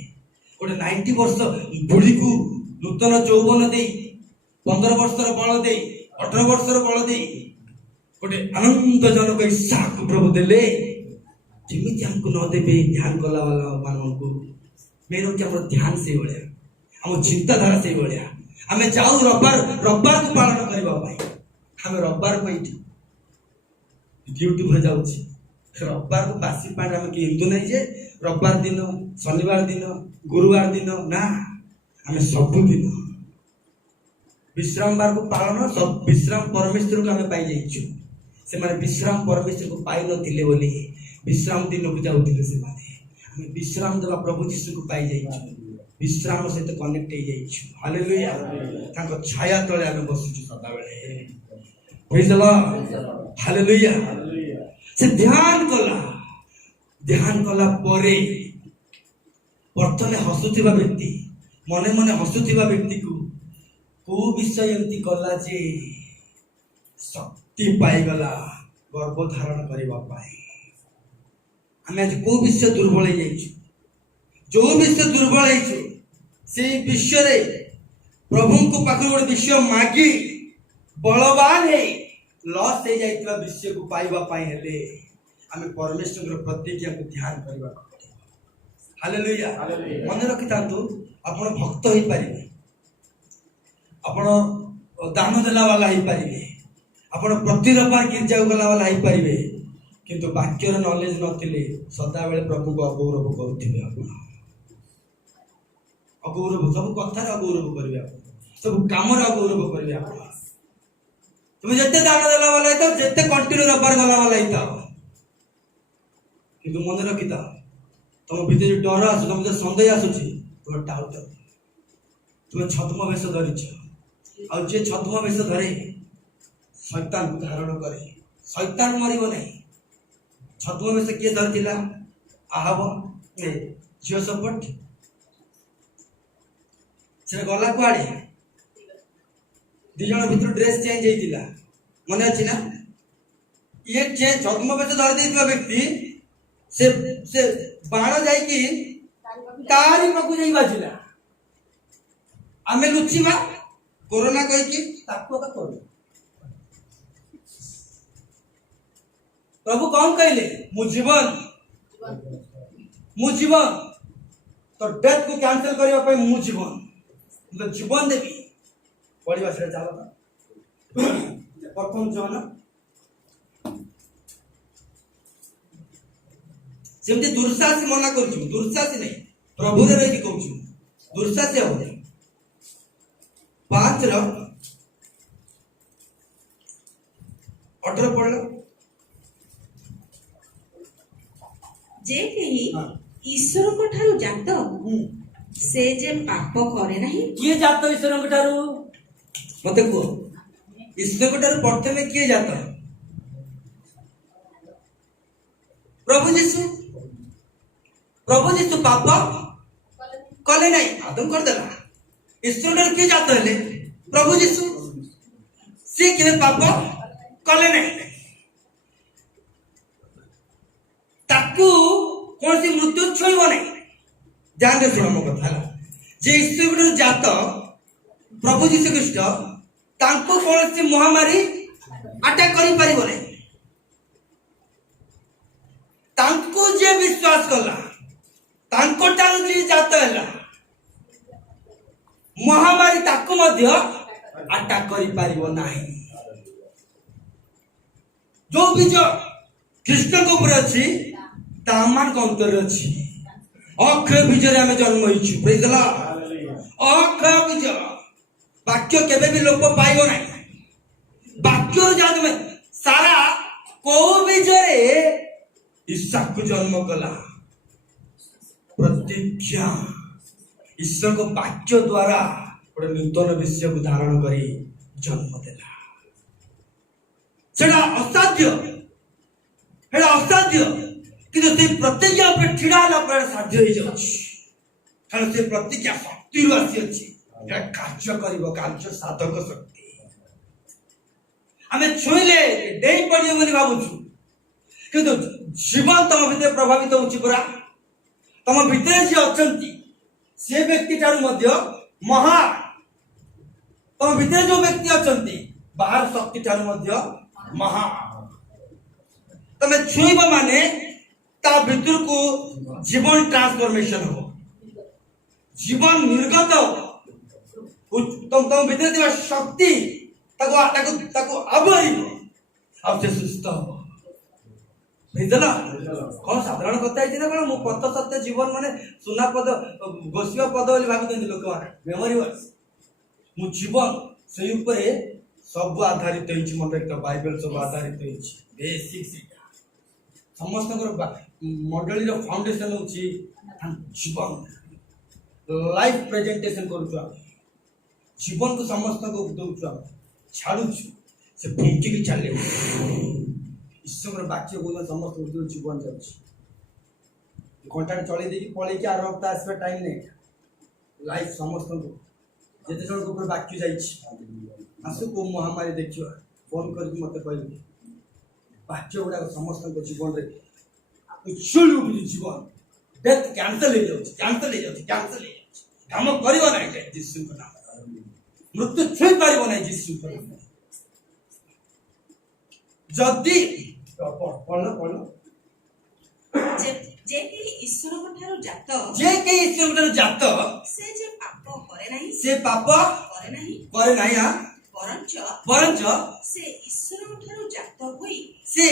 गोटे 90 वर्ष बुढ़ी को नूतन यौवन दे 15 वर्षर बल दे 18 वर्षर बल दे गोटे आनंदजनक इच्छा को प्रभु देले जिमिति हमको न देबे ध्यान कला वाला माननको मेरो के हमर ध्यान से बळ्या हम चिंताधारा से बळ्या हमें जाऊ रब्बार को पालन करबा भाई हम रब्बार पई ड्यूटी पर जाउछी रविवार को बासी पानी आम कि हिंदू नहीं जे रविवार दिन शनिवार दिन गुरुवार दिन ना आम सबु दिन विश्राम बार को पालन सब विश्राम परमेश्वर को आम पाई जाइछु से माने विश्राम परमेश्वर को पाई नथिले बोली विश्राम दिन को जाउथिले से माने आम विश्राम देवा प्रभु यीशु को पाई जाइछु विश्राम सहित कनेक्ट हो जाइछु हालेलुया तांको छाया तळे आम बसुछु सदा बेले प्रेज द लॉर्ड हालेलुया से ध्यान कला परे प्रथमे हसुथिबा व्यक्ति मने मने हसुथिबा व्यक्ति को विषय एमती कला जे शक्ति पाई गला गर्भ धारण करबा पाई आमे आज को विषय दुर्बल हो जाइछु जो विषय दुर्बल है से विषय रे प्रभु को पाखर गोटे विषय मागी बलवान है लॉस हो जाइतला विषय को पाइबा पाई हेले आमे परमेश्वर प्रतिज्ञा को ध्यान करबा हालेलुया मन रखि तांतु आपण भक्त होई परिबे आपण दान देला वाला होई परिबे आपण प्रति रविवार गिरजा गला वाला होई परिबे किंतु वाक्यर नॉलेज नथिले सदा बेले प्रभु को अगौरव करूथिबे आपण अगौरव सब कथार अगौरव करिवे आपण सब कामर अगौरव करिवे आपण तुम जते दान देला वाला है तो जते कंटिन्यू रबर गला वाला है किंतु मन रखिता तुम भीतर डर आसु तुम संदेह आसुची तुम डाउट तुम छद्म वेश धरिछ आ जे छद्म वेश धरे शैतान को धारण करे शैतान मरिबो नहीं छद्म वेश के धरतिला आहब ए जियो सपोर्ट से गला कुआडे दी जन भीतर ड्रेस चेंज होइतिला मने अछि ना ये चेंज छद्म वेश धर देइतबा व्यक्ति से बाण जाई कि तारी पकु जाई बाजिला आमे लुचिबा कोरोना कहि कि ताको का करू प्रभु कौन कहले मु जीवन तो डेथ को कैंसिल करबा पे मु जीवन तो जीवन देबी पढ़िबा से चलो प्रथम जन सेमती दुर्शासी मना करछु दुर्शासी नहीं प्रभु रे रही कहछु दुर्शासी हो 5 रो 18 पढ़लो जे केही ईश्वर को ठारू जात से जे पाप करे नहीं किए जात ईश्वर को ठारू मते को ईश्वर को ठारू प्रथमे किए जात प्रभु जीशु पाप कले नहीं आदम कर देला ईश्वर किए जात हेले प्रभु जीशु से के पाप कले नहीं ताकू कौन सी मृत्यु छुईब नहीं ध्यान दे सुन मो कथा जे ईश्वर जात प्रभु जीशु ख्रीस्ट तांको कौन सी महामारी अटैक करि परिबो नहीं तांको जे विश्वास कला तांको टारू जे जात हैला महामारी ताको मध्य अटैक करि परिबो नाही जो बीज कृष्ण को ऊपर अछि तामान को अंतर अछि अक्षय बीज रे हमें जन्म होइछु प्रेज द लॉर्ड अक्षय बीज वाक्य केबे भी लोप पाइबो नाही वाक्य जात में सारा को बीज रे ईसाक को जन्म कला प्रतिज्ञा ईश्वर को वाक्य द्वारा गोटे नूतन विषय को धारण करी जन्म देला सेटा असाध्य किंतु से प्रतिज्ञा पर ठिड़ा होला पर साध्य हो जाउछि कारण से प्रतिज्ञा शक्ति आसी अछि एटा कार्य करिवो कार्य साधक शक्ति हमें छुइले डेई पड़ियो बोली भाबुछु किंतु जीवन तम भीतर प्रभावित होउछि पुरा तम भीतर जे अछंती से व्यक्ति ठारू मध्य महा तम भीतर जो व्यक्ति अछंती बाहर शक्ति ठारू मध्य महा तमे छुइब माने ता भीतर को जीवन ट्रांसफॉर्मेशन हो जीवन निर्गत हो तम भीतर दिवा शक्ति ताको आवरिबो अब से सुस्थ हो ବୁଝିଲ କଣ ସାଧାରଣ କଥା ହେଇଛି ନା କଣ? ମୁଁ ପଥ ସତ୍ୟ ଜୀବନ ମାନେ ସୁନା ପଦ ଘୋଷିବା ପଦ ବୋଲି ଭାବୁଛନ୍ତି ଲୋକମାନେ। Memory words. ମୁଁ ଜୀବନ ସେଇ ଉପରେ ସବୁ ଆଧାରିତ ହେଇଛି। ମତେ ତ ବାଇବେଲ ସବୁ ଆଧାରିତ ହେଇଛି। ବେସିକ୍ ସେଇଟା ସମସ୍ତଙ୍କର ମଣ୍ଡଳୀର ଫାଉଣ୍ଡେସନ ହଉଛି ଜୀବନ। ଲାଇଫ ପ୍ରେଜେଣ୍ଟେସନ କରୁଛୁ ଆମେ, ଜୀବନକୁ ସମସ୍ତଙ୍କୁ ଦଉଛୁ, ଆମେ ଛାଡୁଛୁ, ସେ ଫୁଙ୍କିକି ଚାଲିବ। ଈଶ୍ୱରଙ୍କର ବାକ୍ୟ ବୋଲ ସମସ୍ତଙ୍କୁ ଜୀବନ ଯାଉଛି। ଘଣ୍ଟାଟେ ଚଳେଇ ଦେଇକି ପଳେଇକି ଆର ହପ୍ତାହ ଆସିବା ଟାଇମ୍ ନାହିଁ। ଲାଇଫ ସମସ୍ତଙ୍କୁ ଯେତେ ଜଣଙ୍କ ଉପରେ ବାକ୍ୟ ଯାଇଛି, ଆସୁ କୋଉ ମହାମାରୀ ଦେଖିବା, ଫୋନ କରିକି ମତେ କହିବେ। ବାକ୍ୟ ଗୁଡାକ ସମସ୍ତଙ୍କ ଜୀବନରେ ଉଚ୍ଛୁଳି ଉଠୁଛି। ଜୀବନ ଡେଥ୍ କ୍ୟାନ୍ସଲ ହେଇଯାଉଛି, କ୍ୟାନ୍ସଲ ହେଇଯାଉଛି, କ୍ୟାନ୍ସଲ ହେଇଯାଉଛି। କାମ କରିବ ନାହିଁ ଯୀଶୁଙ୍କ ନାମ। ମୃତ୍ୟୁ ଛୁଇଁ ପାରିବ ନାହିଁ ଯୀଶୁଙ୍କ ନାମ। ଯଦି ଯେ କେହି ଈଶ୍ୱରଙ୍କ ଠାରୁ ଜାତ, ଯେ କେହି ଈଶ୍ୱରଙ୍କ ଠାରୁ ଜାତ, ସେ ଯେ ପାପ କରେ ନାହିଁ, ସେ ପାପ କରେ ନାହିଁ, ବରଞ୍ଚ ସେ ଈଶ୍ୱରଙ୍କ ଠାରୁ ଜାତ ହୋଇ, ସେ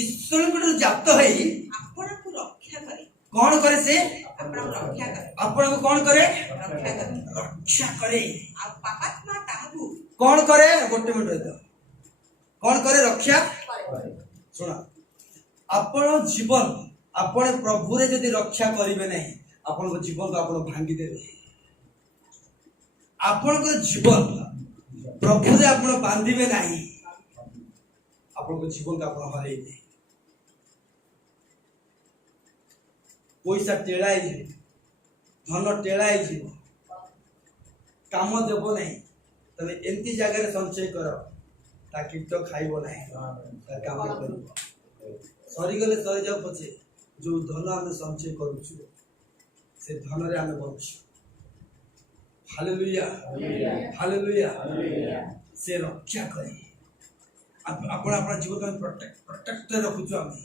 ଈଶ୍ୱରଙ୍କ ଠାରୁ ଜାତ ହେଇ ଆପଣଙ୍କୁ ରକ୍ଷା କରେ। କଣ କରେ? ସେ ଆପଣଙ୍କୁ ରକ୍ଷା କରେ। ଆପଣଙ୍କୁ କଣ କରେ? ରକ୍ଷା କରେ। ରକ୍ଷା କରେ। ଆଉ ପାପାତ୍ମା ତାହାକୁ କଣ କରେ? ଗୋଟେ ମିନିଟ ରହିଥାଅ। କଣ କରେ? ରକ୍ଷା ଶୁଣ, ଆପଣ ଜୀବନ ଆପଣ ପ୍ରଭୁରେ ଯଦି ରକ୍ଷା କରିବେ ନାହିଁ, ଆପଣଙ୍କ ଜୀବନକୁ ଆପଣ ଭାଙ୍ଗିଦେବେ। ଆପଣଙ୍କ ଜୀବନ ପ୍ରଭୁରେ ଆପଣ ବାନ୍ଧିବେ ନାହିଁ, ଆପଣଙ୍କ ଜୀବନକୁ ଆପଣ ହରେଇବେ। ପଇସା ଟେଳା ହେଇଯିବ, ଧନ ଟେଳା ହେଇଯିବ, କାମ ଦେବ ନାହିଁ। ତମେ ଏମିତି ଜାଗାରେ ସଞ୍ଚୟ କର, ତା କୀଟ ଖାଇବ ନାହିଁ, ତା କାମ କରିବ। ସରିଗଲେ ସରିଯାଉ ପଛେ, ଯୋଉ ଧନ ଆମେ ସଞ୍ଚୟ କରୁଛୁ ସେ ଧନରେ ଆମେ ବଞ୍ଚୁ। Hallelujah, hallelujah. ସେ ରକ୍ଷା କରେ। ଆପଣ ଆପଣଙ୍କ ଜୀବନ ପ୍ରୋଟେକ୍ଟ ରଖୁଛୁ, ଆମେ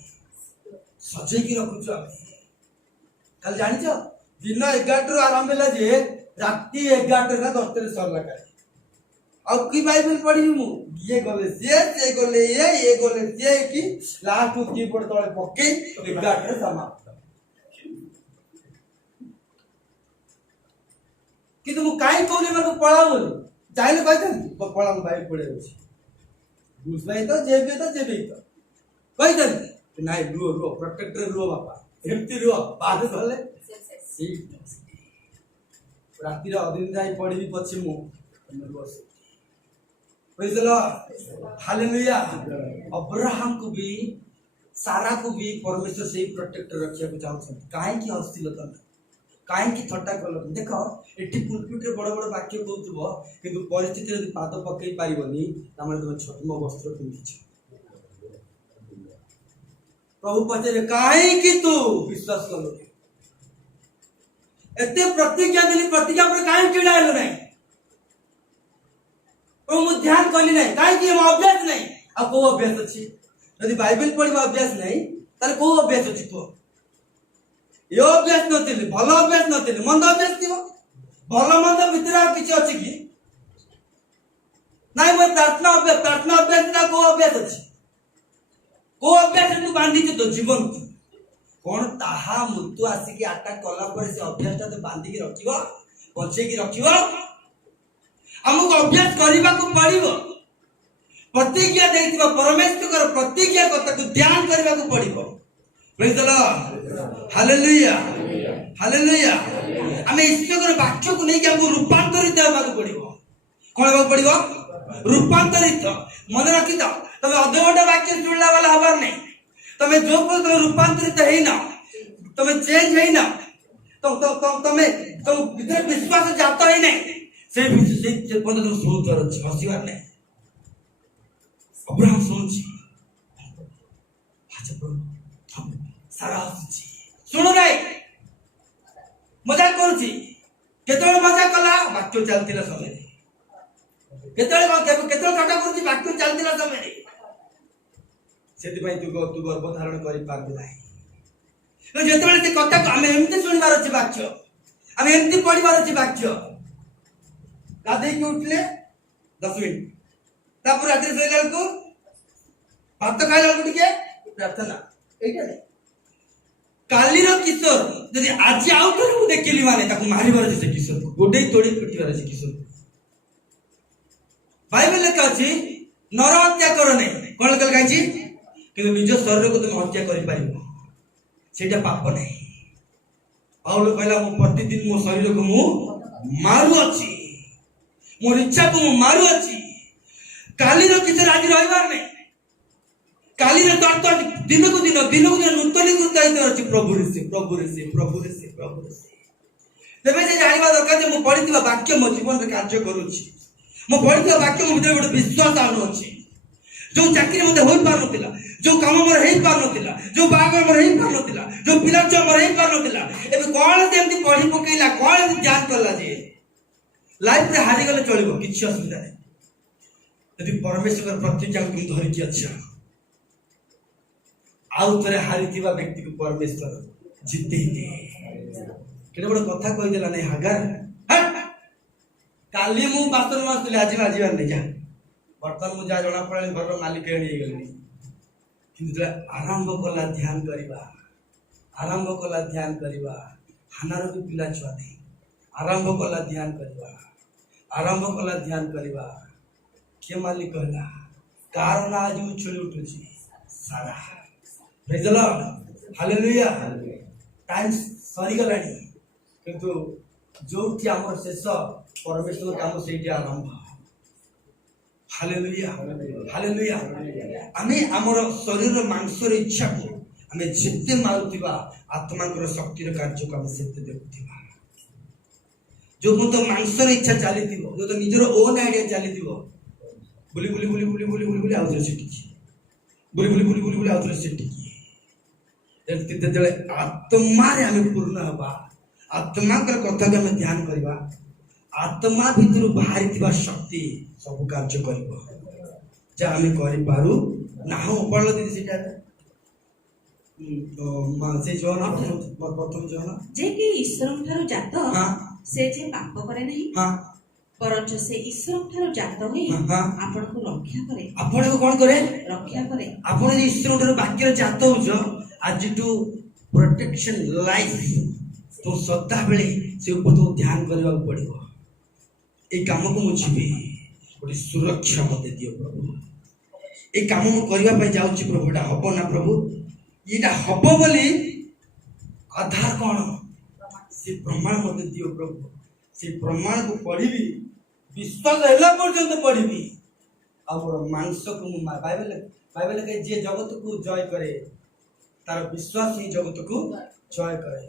ସଜେଇକି ରଖୁଛୁ। ଆମେ କାଲି ଜାଣିଛ ଦିନ 11ଟାରୁ ଆରମ୍ଭ ହେଲା ଯେ ରାତି 11ଟା ନା 10ଟାରେ ସରିଲା। କାଲି ଆଉ କି ବାଇବେଲ ପଢିବି ମୁଁ? ଇଏ ଗଲେ ସେ ଗଲେ ଇଏ ଗଲେ ସିଏ କି ଲାଷ୍ଟ କିବୋର୍ଡ ତଳେ ପକେଇ 11ଟାରେ ସମାପ୍ତ। କିନ୍ତୁ ମୁଁ କାହିଁ କହୁନି ଏମାନଙ୍କୁ ପଳାଅ ବୋଲି? ଚାହିଁଲେ କହିଥାନ୍ତି ପଳାଅ, ବାଇବେଲ ପଢିବାର ଅଛି। ବୁଝବାଇ ତ ଯେବି କହିଥାନ୍ତି। ନାଇଁ, ରୁହ ପ୍ରୋଟେକ୍ଟରେ ରୁହ ବାପା, ଏମିତି ରୁହ। ବାଦ ଗଲେ ରାତିରେ ଅଦିନ ଯାଇ ପଢିବି ପଛେ ମୁଁ, ହାଲେଲୁୟା। ଅବ୍ରାହମକୁ ବି ସାରାକୁ ବି ପରମେଶ୍ୱର ସେଇ ପ୍ରୋଟେକ୍ଟର ରଖିବାକୁ ଚାହୁଁଛନ୍ତି। କାହିଁକି ହସିଲ ତମେ? କାହିଁକି ଥଟ୍ଟା କଲ? ଦେଖ, ଏଠି ପୁଲପିଟରେ ବଡ ବଡ ବାକ୍ୟ କହୁଥିବ, କିନ୍ତୁ ପରିସ୍ଥିତିରେ ଯଦି ପାଦ ପକେଇ ପାରିବନି, ତାମାନେ ତମେ ଛଦ୍ମ ବସ୍ତ୍ର ପିନ୍ଧିଛ। ପ୍ରଭୁ ପଚାରେ, କାହିଁକି ତୁ ବିଶ୍ୱାସ କଲୁ? ଏତେ ପ୍ରତିଜ୍ଞା ଦେଲି, ପ୍ରତିଜ୍ଞା ପରେ କାହିଁକି ଛିଡା ହେଲୁ ନାହିଁ? ମୁଁ ଧ୍ୟାନ କଲି ନାହିଁ, କାହିଁକି? ମୋ ଅଭ୍ୟାସ ନାହିଁ। ଆଉ କୋଉ ଅଭ୍ୟାସ ଅଛି? ଯଦି ବାଇବେଲ ପଢିବା ଅଭ୍ୟାସ ନାହିଁ, ତାହେଲେ କୋଉ ଅଭ୍ୟାସ ଅଛି କୁହ? ଏ ଅଭ୍ୟାସ ନଥିଲେ, ଭଲ ଅଭ୍ୟାସ ନଥିଲେ, ମନ୍ଦ ଅଭ୍ୟାସ ଥିବ। ଭଲ ମନ୍ଦ ଭିତରେ ଆଉ କିଛି ଅଛି କି? ନାଇଁ, ମୋ ପ୍ରାର୍ଥନା ଅଭ୍ୟାସ କୋଉ ଅଭ୍ୟାସ ଅଛି? କୋଉ ଅଭ୍ୟାସ ତୁ ବାନ୍ଧିଛୁ ତୋ ଜୀବନକୁ? କଣ ତାହା ମୃତ୍ୟୁ ଆସିକି ଆଟାକ କଲା ପରେ ସେ ଅଭ୍ୟାସଟା ତ ବାନ୍ଧିକି ରଖିବ, ବଞ୍ଚେଇକି ରଖିବ? ଆମକୁ ଅଭ୍ୟାସ କରିବାକୁ ପଡିବ। ପ୍ରତିଜ୍ଞା ଦେଇଥିବା ପରମେଶ୍ୱରଙ୍କର ପ୍ରତିଜ୍ଞା କଥାକୁ ଧ୍ୟାନ କରିବାକୁ ପଡିବ। Hallelujah, hallelujah. ଆମେ ଈଶ୍ୱରଙ୍କର ବାକ୍ୟକୁ ନେଇକି ଆମକୁ ରୂପାନ୍ତରିତ ହେବାକୁ ପଡିବ। କଣ ହେବାକୁ ପଡିବ? ରୂପାନ୍ତରିତ। ମନେ ରଖିଥାଅ, ତମେ ଅଧଘଣ୍ଟା ବାକ୍ୟ ଶୁଣିଲା ବାଲା ହବାର ନାହିଁ। ତମେ ଯୋଉ ପର୍ଯ୍ୟନ୍ତ ରୂପାନ୍ତରିତ ହେଇନା, ତମେ ଚେଞ୍ଜ ହେଇନା, ତମେ ଭିତରେ ବିଶ୍ୱାସ ଜାତ ହେଇନାହିଁ, ସେ ପର୍ଯ୍ୟନ୍ତ ତମେ ଶୁଣୁଥିବାର ଅଛି, ହସିବାର ନାହିଁ। ଅବ୍ରାହମ ଶୁଣୁଛି, ସାରା ହସୁଛି, ଶୁଣୁ ନାହିଁ, ମଜାକ କରୁଛି। କେତେବେଳେ ମଜାକ କଲା? ବାକ୍ୟ ଚାଲିଥିଲା ସମୟରେ। କେତେବେଳେ ଥଟ୍ଟା କରୁଛି? ବାକ୍ୟ ଚାଲିଥିଲା ସମୟରେ। ସେଥିପାଇଁ ତୁ ଗର୍ଭ ଧାରଣ କରିପାରିବୁ ନାହିଁ। ଯେତେବେଳେ ସେ କଥାକୁ ଆମେ ଏମିତି ଶୁଣିବାର ଅଛି ବାକ୍ୟ, ଆମେ ଏମିତି ପଢିବାର ଅଛି ବାକ୍ୟ। ଗାଧେଇକି ଉଠିଲେ 10 ମିନିଟ, ତାପରେ ରାତିରେ ଶୋଇଲା ବେଳକୁ, ଭାତ ଖାଇଲା ବେଳକୁ ଟିକେ ପ୍ରାର୍ଥନା, এইটা নাই কালির কিশোর যদি আজি আউ ଥରେ ମୁଁ ଦେଖିଲି ମାନେ ତାକୁ ମାରିବାର ଅଛି ସେ କିଶୋରକୁ ଗୋଡେଇ ତୋଡି ପିଟିବାର ଅଛି କିଶୋରକୁ ବାଇବେଲ ଲେଖା ଅଛି ନର ହତ୍ୟା କର ନାହିଁ କଣ ଲେଖା ହେଇଛି କିନ୍ତୁ ନିଜ ଶରୀରକୁ ତୁମେ ହତ୍ୟା କରିପାରିବ ସେଇଟା ପାପ ନାହିଁ ପାଉଲ କହିଲା ମୁଁ ପ୍ରତିଦିନ ମୋ ଶରୀରକୁ ମୁଁ ମାରୁଅଛି ମୋର ଇଚ୍ଛାକୁ ମୁଁ ମାରୁଅଛି କାଲିର କିଶୋର ଆଜି ରହିବାର ନାହିଁ କାଲିର ତର୍ତ ଦିନକୁ ଦିନ ନୂତନୀକୃତ ହେଇଥିବାର ଅଛି ପ୍ରଭୁରେ ସେ ତେବେ ସେ ଜାଣିବା ଦରକାର ଯେ ମୁଁ ପଢିଥିବା ବାକ୍ୟ ମୋ ଜୀବନରେ କାର୍ଯ୍ୟ କରୁଛି ମୁଁ ପଢିଥିବା ବାକ୍ୟ ମୋ ଭିତରେ ଗୋଟେ ବିଶ୍ୱାସ ଆଣୁଅଛି ଯୋଉ ଚାକିରି ମତେ ହୋଇପାରୁନଥିଲା ଯୋଉ କାମ ମୋର ହେଇପାରୁନଥିଲା ଯୋଉ ବାହାଘର ମୋର ହେଇପାରୁନଥିଲା ଯୋଉ ପିଲା ଛୁଆ ମୋର ହେଇପାରୁନଥିଲା ଏବେ କଣ ସେମିତି ପଢି ପକେଇଲା କଣ ଏମିତି ଧ୍ୟାନ କଲା ଯେ ଲାଇଫରେ ହାରିଗଲେ ଚଳିବ କିଛି ଅସୁବିଧା ନାହିଁ ଯଦି ପରମେଶ୍ୱର ପ୍ରତିଜ୍ଞାକୁ ତୁମେ ଧରିକି ଅଛ ଆଉ ଥରେ ହାରିଥିବା ବ୍ୟକ୍ତିକୁ ପରମେଶ୍ୱର ଜିତେଇ ଦିଏ କେତେ ବଡ କଥା କହିଦେଲା ନାଇଁ ହାଗାର କାଲି ମୁଁ ବାସନ ମାସୁଥିଲି ଆଜି ମାଜିବାର ନାହିଁ ଯା ବର୍ତ୍ତମାନ ମୁଁ ଯାହା ଜଣା ପଡ଼ିଲାଣି ଘରର ମାଲିକ ହେଇଗଲିଣି କିନ୍ତୁ ଯେତେବେଳେ ଆରମ୍ଭ କଲା ଧ୍ୟାନ କରିବା ହାନାର ବି ପିଲା ଛୁଆ ନାହିଁ ଆରମ୍ଭ କଲା ଧ୍ୟାନ କରିବା କିଏ ମାଲିକ ହେଲା କାର ନା ଆଜି ଉଛୁଳି ଉଠୁଛି ସାରା ପ୍ରେଜ୍ ଦ ଲର୍ଡ ହାଲେଲୁୟା ଟାଇମ୍ ସରିଗଲାଣି କିନ୍ତୁ ଯୋଉଠି ଆମର ଶେଷ ପରମେଶ୍ୱର କାମ ସେଇଠି ଆରମ୍ଭ ହାଲେଲୁୟା ଆମେ ଆମର ଶରୀର ମାଂସର ଇଚ୍ଛାକୁ ଆମେ ଯେତେ ମାରୁଥିବା ଆତ୍ମାଙ୍କର ଶକ୍ତିର କାର୍ଯ୍ୟକୁ ଆମେ ସେତେ ଦେଖୁଥିବା ଯୋଉ ପର୍ଯ୍ୟନ୍ତ ମାଂସର ଇଚ୍ଛା ଚାଲିଥିବ ଯୋଉ ନିଜର ଓନ୍ ଆଇଡିଆ ଚାଲିଥିବ ବୁଲି ଆଉଥରେ ସେଠିକି ବୁଲି ଆଉଥରେ ସେଠିକି ଯେତେବେଳେ ଆତ୍ମାରେ ଆମେ ପୂର୍ଣ୍ଣ ହେବା ଆତ୍ମାଙ୍କର କଥାକୁ ଆମେ ଧ୍ୟାନ କରିବା ଆତ୍ମା ଭିତରୁ ବାହାରିଥିବା ଶକ୍ତି ସବୁ କାର୍ଯ୍ୟ କରିବ ଯାହା ଆମେ କରିପାରୁ ନାହୁଁ ପଢିଲ ଦିଦି ସେଇଟା ସେ ଜହନ ପ୍ରଥମ ଜହନ ଯେ କି ଈଶ୍ୱରଙ୍କ ଠାରୁ ଜାତ ସେ ଯେ ପାପ କରେ ନାହିଁ ପରଞ୍ଚ ସେ ଈଶ୍ୱରଙ୍କ ଠାରୁ ଜାତ ହୋଇ ଆପଣଙ୍କୁ ରକ୍ଷା କରେ ଆପଣଙ୍କୁ କଣ କରେ ରକ୍ଷା କରେ ଆପଣ ଯଦି ଈଶ୍ୱରଙ୍କ ଠାରୁ ବାକ୍ୟରେ ଜାତ ହଉଛ ଆଜିଠୁ ପ୍ରୋଟେକ୍ସନ ଲାଇଫ तो ସଦାବେଳେ ସେ ଉପରେ ତୁମକୁ ଧ୍ୟାନ କରିବାକୁ ପଡିବ ଏଇ କାମକୁ ମୁଁ ଯିବି ଗୋଟେ ସୁରକ୍ଷା ମତେ ଦିଅ ପ୍ରଭୁ ଏଇ କାମ ମୁଁ କରିବା ପାଇଁ ଯାଉଛି ପ୍ରଭୁ ଏଇଟା ହବ ନା ପ୍ରଭୁ ଏଇଟା ହବ ବୋଲି ଆଧାର କଣ ସେ ପ୍ରମାଣ ମତେ ଦିଅ ପ୍ରଭୁ ସେ ପ୍ରମାଣକୁ ପଢିବି ବିଶ୍ୱାସ ହେଲା ପର୍ଯ୍ୟନ୍ତ ପଢିବି ଆଉ ମୋର ମାଂସକୁ ମୁଁ ବାଇବେଲ ଯିଏ ଜଗତକୁ ଜୟ କରେ ତାର ବିଶ୍ୱାସ ହିଁ ଜଗତକୁ ଜୟ କରେ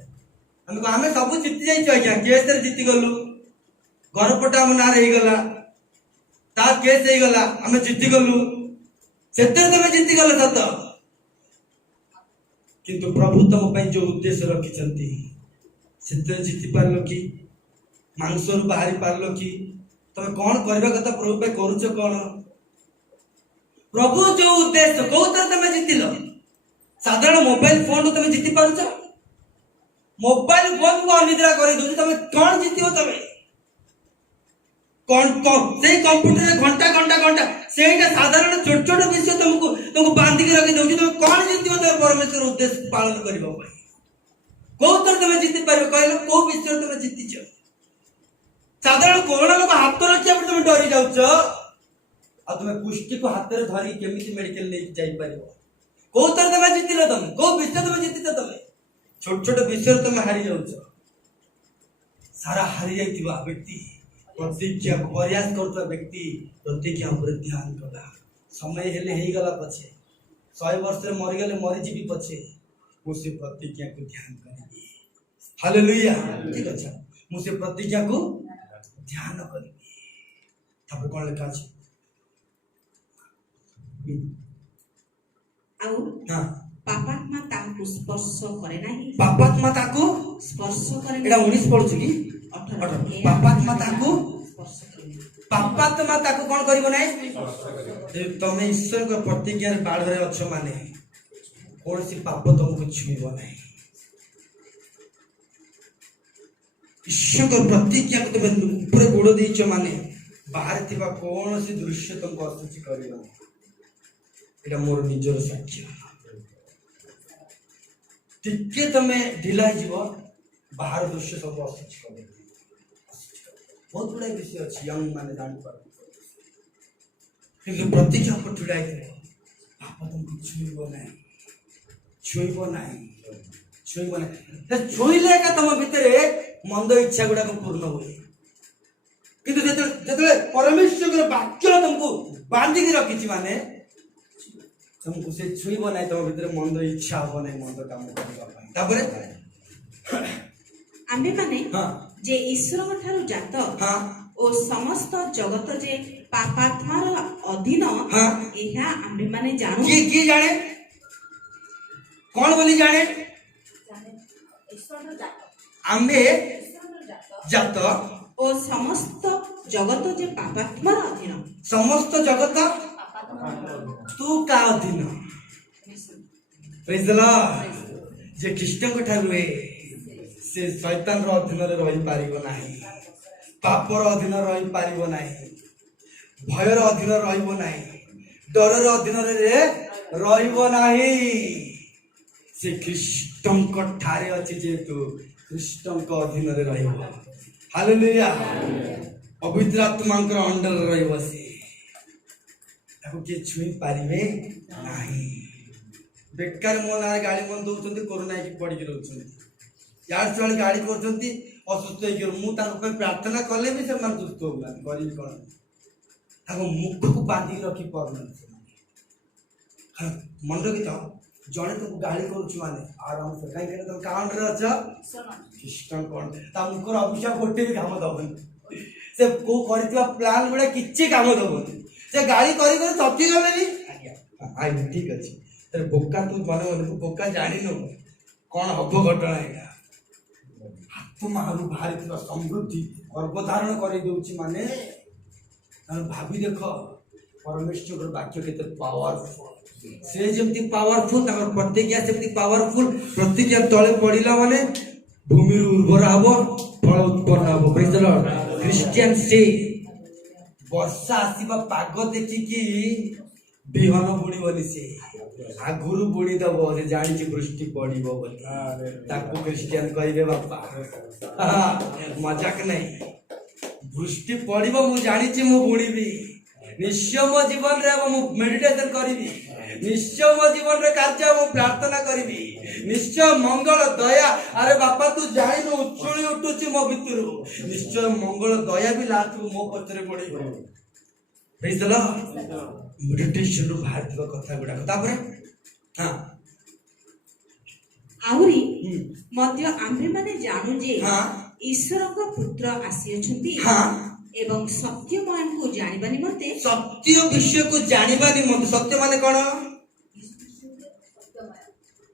ଆମେ ସବୁ ଜିତି ଯାଇଛୁ ଆଜ୍ଞା କେସରେ ଜିତି ଗଲୁ ଘରପଟା ଆମ ନାଁରେ ହେଇଗଲା ତା କେସ୍ ହେଇଗଲା ଆମେ ଜିତି ଗଲୁ ସେଥିରେ ତମେ ଜିତିଗଲ ସତ କିନ୍ତୁ ପ୍ରଭୁ ତମ ପାଇଁ ଯୋଉ ଉଦ୍ଦେଶ୍ୟ ରଖିଛନ୍ତି ସେଥିରେ ଜିତି ପାରିଲ କି ମାଂସରୁ ବାହାରି ପାରିଲ କି ତମେ କଣ କରିବା କଥା ପ୍ରଭୁ ପାଇଁ କରୁଛ କଣ ପ୍ରଭୁ ଯୋଉ ଉଦ୍ଦେଶ୍ୟ କୋଉଥିରେ ତମେ ଜିତିଲ ସାଧାରଣ ମୋବାଇଲ ଫୋନରୁ ତମେ ଜିତି ପାରୁଛ मोबाइल फोन को अनिद्रा कर तमें कौन जीत तमें से कंप्यूटर घंटा से साधारण छोट छोट विषय तुमको बांधिक रखी दे तुम कौन जीत तुम परमेश्वर उद्देश्य पालन करने कौ थर तुम जीति पार कह कौ विषय तुम जीतिच साधारण कोरोना लोग हाथ रखा तुम डरी जाऊच तुम्हें पुष्टि को हाथ में धरिक केमी मेडिकल नहीं जापर कौ थर तुम जीतिल तुम कौ विषय तुम जीतिच तुम छोट छोट विषय तुम हारी जाऊच सारा हारी जाइतिबा व्यक्ति प्रतिज्ञा प्रयास करता व्यक्ति प्रतिज्ञा उपर ध्यान कला समय हेले ही गला पछे 100 वर्ष रे मरि गले मरि जीवी पछे मु से प्रतिज्ञा को ध्यान करिबी हालेलुया ठीक अच्छा मु से प्रतिज्ञा को ध्यान करिबी तब कोन लेखा अछि आउ हां पापात्मा ताकू स्पर्श करे नाही पापात्मा ताकू स्पर्श करे एटा 19 पढुछ की 18 पापात्मा ताकू स्पर्श करे पापात्मा ताकू कोन करिवो नाही तमे ईश्वर को प्रतिज्ञा रे बाढ़ रे अछ माने कोनसी पाप तुमको छुईबो नाही ईश्वर को प्रतिज्ञा को तुम ऊपर गोड़ देइछ माने बाहर थिबा कोनसी दृश्य तुमको असुचि करिवो एटा मोर निजर साक्ष्य टिके तमे ढिला जीव बाहर दृश्य सब आसुची बहुत गुड़ा विषय अच्छी यंग माने जान पर किंतु प्रतिज्ञा को ठुड़ाई दे पापा तुमको छुईबो नहीं छुईले का तुम भितरे मंद इच्छा गुड़ा को पूर्ण हुए किंतु जेते परमेश्वर वाक्य तुमको बांधी के रखी माने तुमको से छुईबो नहीं तुम भितरे मंद इच्छा हो नहीं मंद काम करबा तापरे आम्भे माने हां जे ईश्वर ठारू जात हां ओ समस्त जगत जे पापात्मार अधीन हां एहा आम्भे माने जानू की जाने कौन बोली जाने आम्बे जात ओ समस्त जगत जे पापात्मार अधीन समस्त जगत तू का अधीन प्रेज द लॉर्ड जे कृष्ण को ठारू से शैतान रो अधीन रे रही पारिबो नाही पापर अधीन रही पारिबो नाही भयर अधीन रहिबो नाही डर रो अधीन रे रहिबो नाही से कृष्ण को ठारे अछि जेतु कृष्ण को अधीन रे रहिबो हालेलुया पवित्र आत्मा को अंडर रहिबो से ताको के छुई पारिबे नाही बेकार मोना गाड़ी मन दउछन्ती कोरोना की पड़ी के रहछन्ती यार चल गाड़ी करछन्ती असुस्थ हे मु ताको पे प्रार्थना करले भी से मन सुस्त हो गला करी कोन ताको मुख को बांधी रखी परन मन रखी तो जने तुमको गाड़ी करूछु माने आराम से काई करे तुम काउंटर रे अछ कृष्ण कोन ता मुखर अभिशाप गोटे भी काम दबन से को करथिबा प्लान गुडा किछि काम दबन से गाड़ी करी करी तती गले नी आई ठीक अछि तर बोका तू मन मन को बोका जानि न कोन हबो घटना एटा आत्मारु भारतीय समृद्धि गर्भधारण करि दउछि माने भाभी देखो परमेश्वर वाक्य केते पावरफुल से जेमती पावरफुल तकर प्रतिज्ञा सेमती पावरफुल प्रतिज्ञा तळे पडिला माने भूमि उर्वर हबो फल उत्पन्न हबो प्रेज द लॉर्ड क्रिश्चियन से वर्षा आसीबा पाग देखि कि बिहन बुणी बोली से आगुरु बुणी दबो से जानि कि वृष्टि पडिबो बोली ताको क्रिश्चियन कहिबे बापा मजाक नहीं वृष्टि पडिबो मु जानि छि मु बुणीबी निश्चय मो जीवन रे मु मेडिटेशन करिबी निश्चय मो जीवन रे कार्य मु प्रार्थना करिबी निश्चय मंगल दया अरे बापा तू जाई न उछुली उठुची मो भितरु निश्चय मंगल दया भी लास्ट मो पछरे पड़िबो प्रेज द लॉर्ड मेडिटेशन रो भारतीय कथा गुडा तापरे हां आउरी मध्य आम्भे माने जानू जे हां ईश्वर को पुत्र आसी अछंती हां एवं सत्यमय को जानिबा निमंते सत्य विषय को जानिबा निमंते सत्य माने कोन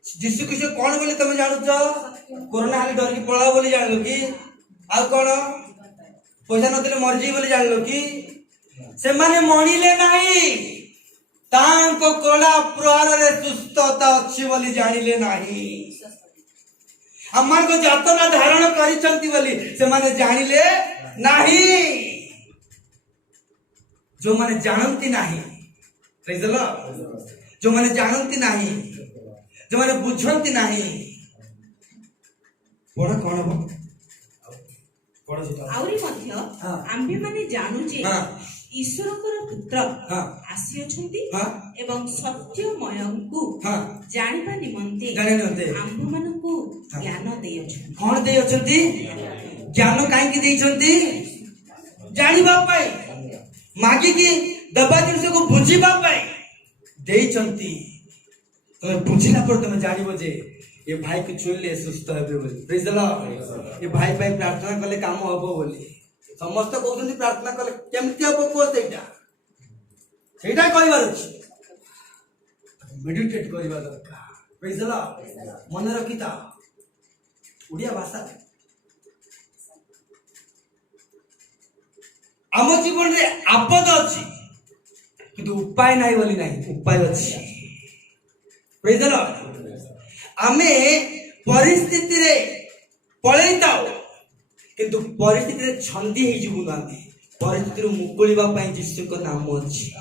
यीशु कृष्ण कोन बोले तमे जानु छ कोरोना हाले डर की पळा बोली जानलो की आ कोन पैसा नथिले मरजी बोली जानलो की से माने मणिले नाही तांको कोला प्रहार रे सुस्थता अछि बोली जानिले नाही हमर को जातना धारण करिसंती बोली से माने जानिले नाही जो माने जानती नाही प्रेज द लॉर्ड जो माने जानती नाही जो माने बुझंती नाही बड़ा कोन हो बड़ा जेटा आउरी मध्य आम्भे माने जानू जे ईश्वर को पुत्र आसी अछंती एवं सत्यमय को जानिबा निमंते आम्भ मन को ज्ञान देय अछंती कोन देय अछंती ज्ञान काहे की देय छंती जानिबा पाई मागी की दबा जिनस को बुझिबा पाई देय छंती तमे बुझिला पर तमे जानिबो जे ये भाई के छुइले सुस्त हेबे बोली प्रेज द लॉर्ड ये भाई भाई प्रार्थना करले काम हबो बोली समस्त कहउछंती प्रार्थना करले केमति हबो को सेटा कहबार अछि मेडिटेट करबा दरकार प्रेज द लॉर्ड मन रखिता उड़िया भाषा आम जीवन रे आपद अछि किंतु उपाय नाही बोली नाही उपाय अछि प्रेज द लॉर्ड आमे परिस्थिति रे पळैताओ किंतु परिस्थिति रे छंदी हे जिबु नांती परिस्थिति रे मुकुलिबा पई यीशु को नाम अछि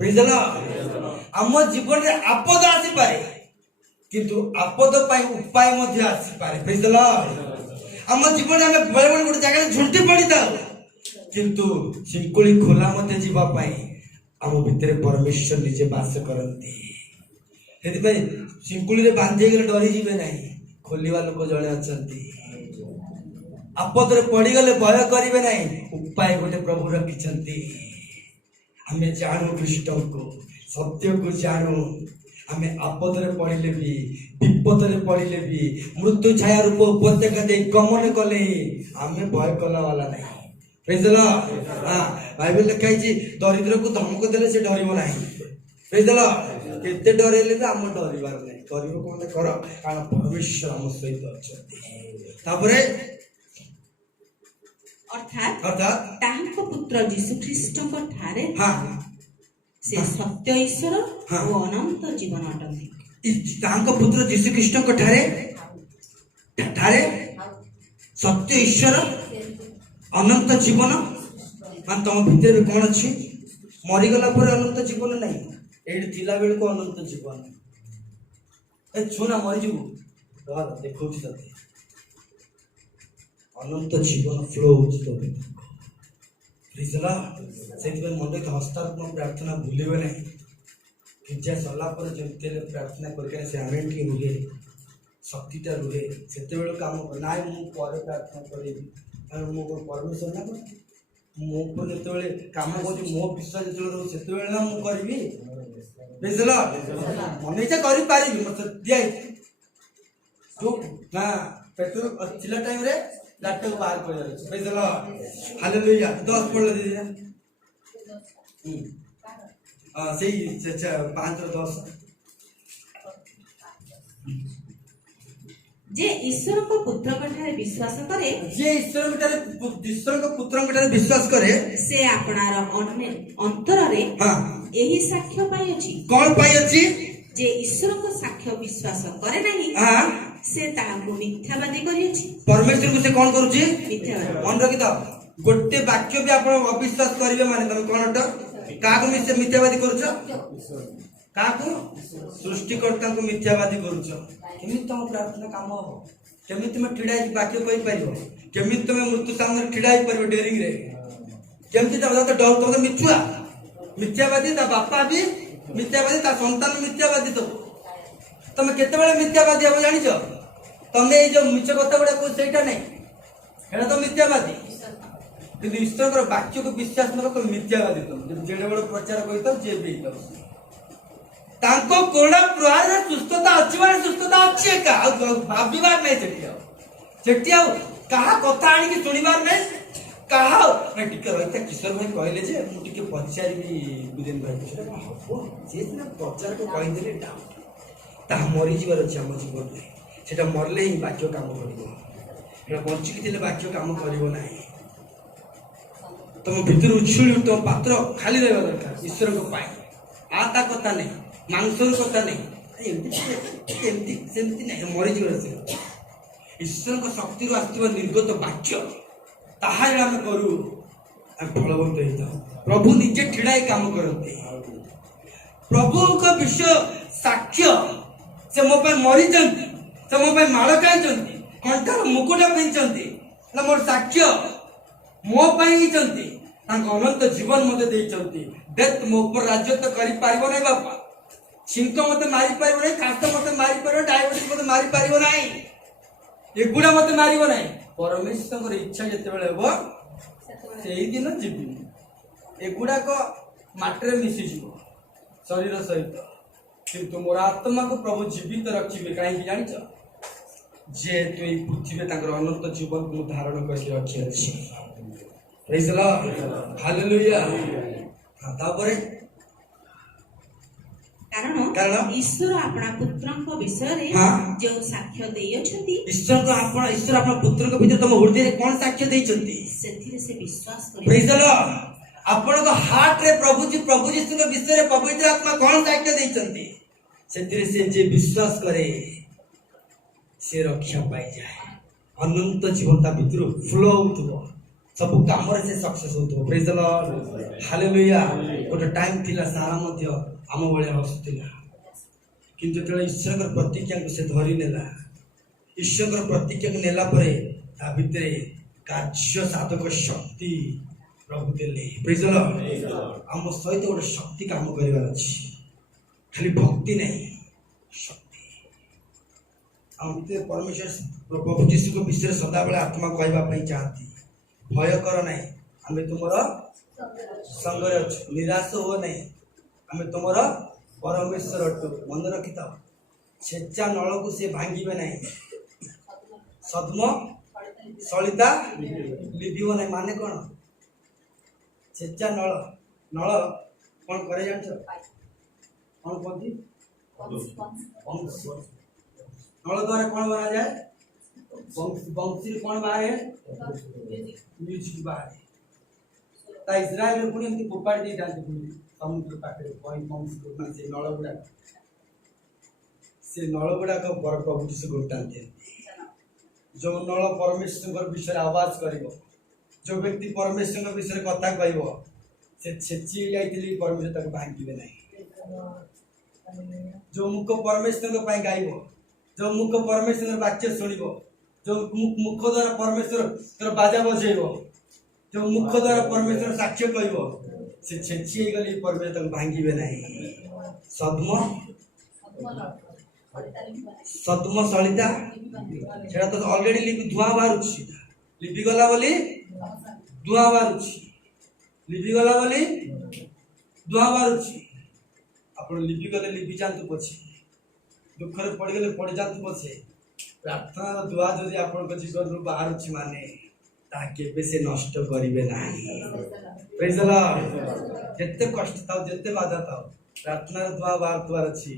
प्रेज द लॉर्ड आम जीवन रे आपद आसी पारे किंतु आपद पाई उपाय मध्य आसी पारे। Praise the Lord. हम जीवन में बड़े बड़े गोटे जगह झुंटी पड़ी था किंतु शिंकुली खोला मध्य जीवा पाई आम भितर परमेश्वर निजे बास करती। शिंकुली रे बांधे गले डरी जीवे नहीं, खोलिवा लोक जड़े अच्छा। आपद पड़ी गले भय करेंगे नहीं, उपाय गोटे प्रभु रखिंट। आम जानू कृष्ण को सत्य को जानू। आम आपद पड़े भी विपद पड़े भी मृत्यु छाया रूप उपत्यका दे गमन कले आम भय कला वाला नहीं। Praise the Lord. हां बाइबल लिखाई दरिद्र को धमक देले से डरिबो नहीं। Praise the Lord. केते डरेले भी आम डरिबार नहीं, करिबो कोन कर कारण परमेश्वर आम सहित अछती। तापरे अर्थात तांको पुत्र यीशु ख्रीष्ट को ठारे से सत्य ईश्वर और अनंत जीवन अटंती। तांको पुत्र यीशु ख्रीष्ट को ठारे ठारे सत्य ईश्वर अनंत जीवन। मान तुम भीतर कौन अच्छी मरीगला पर अनंत जीवन नहीं, एठी थिला बेल को अनंत जीवन। ए छुना मरी जीवु डर देखो सते अनंत जीवन फ्लो होची तो प्लीज ला सेति मन के हस्तात्मक प्रार्थना भूलिबे नहीं। गिरजा सरला पर जमते प्रार्थना करके से आमेन की रुहे शक्तिटा रुहे सेते बेल काम नाय मु पर प्रार्थना करी कारण मो परमेश्वर ना मो पर जेते काम करी मो विश्वास जेते सेते बेल ना मु करबी। प्लीज ला मन इच्छा करि पारिबी मत दिया तो ना पेट्रोल चिल्ला टाइम रे लाटे को बाहर कर जाए। Praise the Lord. हालेलुया। 10 पढ़ ले दीजिए। सही 5 और 10 जे ईश्वर को पुत्र कठारे विश्वास करे जे ईश्वर को पुत्र कठारे विश्वास करे से आपणार अंतर रे एही साक्ष्य पाई अछि। कोन पाई अछि? जे ईश्वर को साक्ष्य विश्वास करे नहीं से ताहाको मिथ्यावादी करी अछि। परमेश्वर को से कोन करूची? मिथ्यावादी। मन रखि द गोटे वाक्य भी आपण अविश्वास करिवे माने तमे कोन हट काको मिथ्यावादी करूछ? काको सृष्टिकर्ता को मिथ्यावादी करूछ। केमिति तुम प्रार्थना काम हो? केमिति तुम ठिडाई वाक्य कहि परिबो? केमिति तुम मृत्यु सामने ठिडाई परिबो डेरिंग रे? केमिति तब तो डर तो मिथ्या मिथ्यावादी ता बापा भी मिथ्यावादी ता संतान मिथ्यावादी। तो तुम केते बेले मिथ्यावादी हो जानिछ? तमे ए जो मिछ कथा बडा को सेटा नहीं एटा तो मिथ्यावादी। किंतु ईश्वर को वाक्य को विश्वास न तो मिथ्यावादी। तुम जेडे बड़ प्रचार कहि तो जे भी तो तांको कोणा प्रहार सुस्थता अछि माने सुस्थता अछि का भाबिबार नै सेटिया कहा कथा आनी कि सुनिबार नै कहा नै टिके रहिता किशोर भाई कहले जे मु टिके पचारिबी बिरेन भाई हो जे ना प्रचार को कहि देले डाउट ता मरि जीवार अछि हम जीवन में सेटा मरले ही वाक्य काम करिवो एटा बंचिक दिले वाक्य काम करिवो नाही। तुम भीतर उछुली तुम पात्र खाली रहबा दरकार ईश्वर को पाए आता कथा नहीं मांसर कथा नहीं एमती सेमती नहीं मरी जीवन। ईश्वर को शक्ति आसुवा निर्गत वाक्य ताहा आम करू आम फलवंत होता। प्रभु निजे ठिड़ाई काम करते। प्रभु का विषय साक्ष्य से मो मरी से मो माड़ खाई कंठार मुकुटा पिंधि मोर साक्ष्य मो अनंत जीवन मत डेथ मो ऊपर राज्य तो कर नहीं बापा छिंक मत मारी पार नहीं काश मत मारी पार डायबिटीज मत मारी पार ना एगुड़ा मत मार ना परमेश्वर इच्छा जिते हम से दिन जीवन एगुड़ाक मटर मिशीज शरीर सहित किंतु मोर आत्मा को प्रभु जीवित रखिए कहीं जान जेहेतु ये पृथ्वी अनंत जीवन को धारण करके रखी अच्छी। Praise the Lord. हालेलुया। तापरे कारण ईश्वर अपना पुत्रଙ୍କ विषୟରେ जो साक्ष्य देइछथि ईश्वर अपना पुत्रଙ୍କ भितर तम हृदय कोन साक्ष्य देइछथि सेथिरे से विश्वास करि। Praise the Lord. आपनको हार्ट रे प्रभु यीशु के विषय पवित्र आत्मा कोन साक्ष्य देइछथि सेथिरे से जे विश्वास करे से रक्षा पाई जाए अनंत जीवन ता भीतर फ्लो होतो सब काम रे से सक्सेस होतो। Praise the Lord. हालेलुया। गोटे टाइम थिला सारा मध्य आम बळे हसुतिला किंतु जो ईश्वर प्रतिज्ञा को से धरी नेला ईश्वर प्रतिज्ञा को नेला परे ता भितरे कार्य साधक शक्ति प्रभु देले प्रेज द लॉर्ड हम सहित गोटे शक्ति काम करिवार अछि खाली भक्ति नहीं शक्ति हम परमेश्वर प्रभु जीशु को विषय सदा बेले आत्मा कहवा पई चाहती भय कर नहीं हमें तुमरा संगरे अच्छु निराश हो नहीं हमें तुमरा परमेश्वर अटु मन रखी था छेचा नल को से भांगे नहीं सद्म सलिता लिभिव नहीं माने कौन छेचा नल नल कौन करे जान कौन कहती नल द्वारा कौन बना जाए बंशी कौन बाहर म्यूजिक बाहर इस्राएल में पुणी एमती फोपाड़ी दे जाते समुद्र पाखे से नल गुड़ा से नल गुड़ाक पर प्रभु जीशु गोटाते जो नल परमेश्वर विषय आवाज कर जो व्यक्ति परमेश्वर विषय कथा कह से छेची जाइए परमेश्वर तक भांगे ना जो मुख परमेश्वर गायब जो मुख परमेश्वर वाक्य शुण जो मुख द्वारा परमेश्वर बाजा बजेब जो मुख द्वारा परमेश्वर साक्ष्य कह से छेची गली परमेश्वर तक भांगे ना सद्म सद्म सलिता सेटा तो ऑलरेडी लिपि धुआं बाहरुछि लिपि गला बोली धुआं बाहरुछि लिपि गला बोली धुआं बाहरुछि आपण लिपि गले लिपि जानतु पछे दुख रे पड़ गले पड़ जानतु पछे प्रार्थना दुआ जदि आपण को जीवन रो बाहरुछि माने ता केबे से नष्ट करिवे नाही प्रेज द लॉर्ड जत्ते कष्ट था जत्ते बाधा था प्रार्थना दुआ बाहर द्वार अछि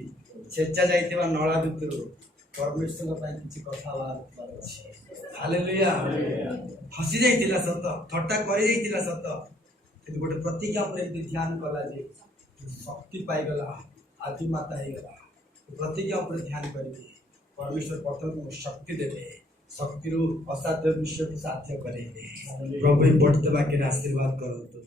छेचा जाइतेबा नळा भितरु परमेश्वर पई किछि कथा बाहर अछि हालेलुया हसी जाइतिला सत थट्टा करि जाइतिला सत किंतु गोटे प्रतिज्ञा पर यदि ध्यान कला जे शक्ति पाई गला आदि माता हे गला प्रतिज्ञा पर ध्यान करिवे परमेश्वर प्रथम को शक्ति देवे शक्ति रु असाध्य विषय को साध्य करेंगे प्रभु बढ़ते बाकी आशीर्वाद करंतु।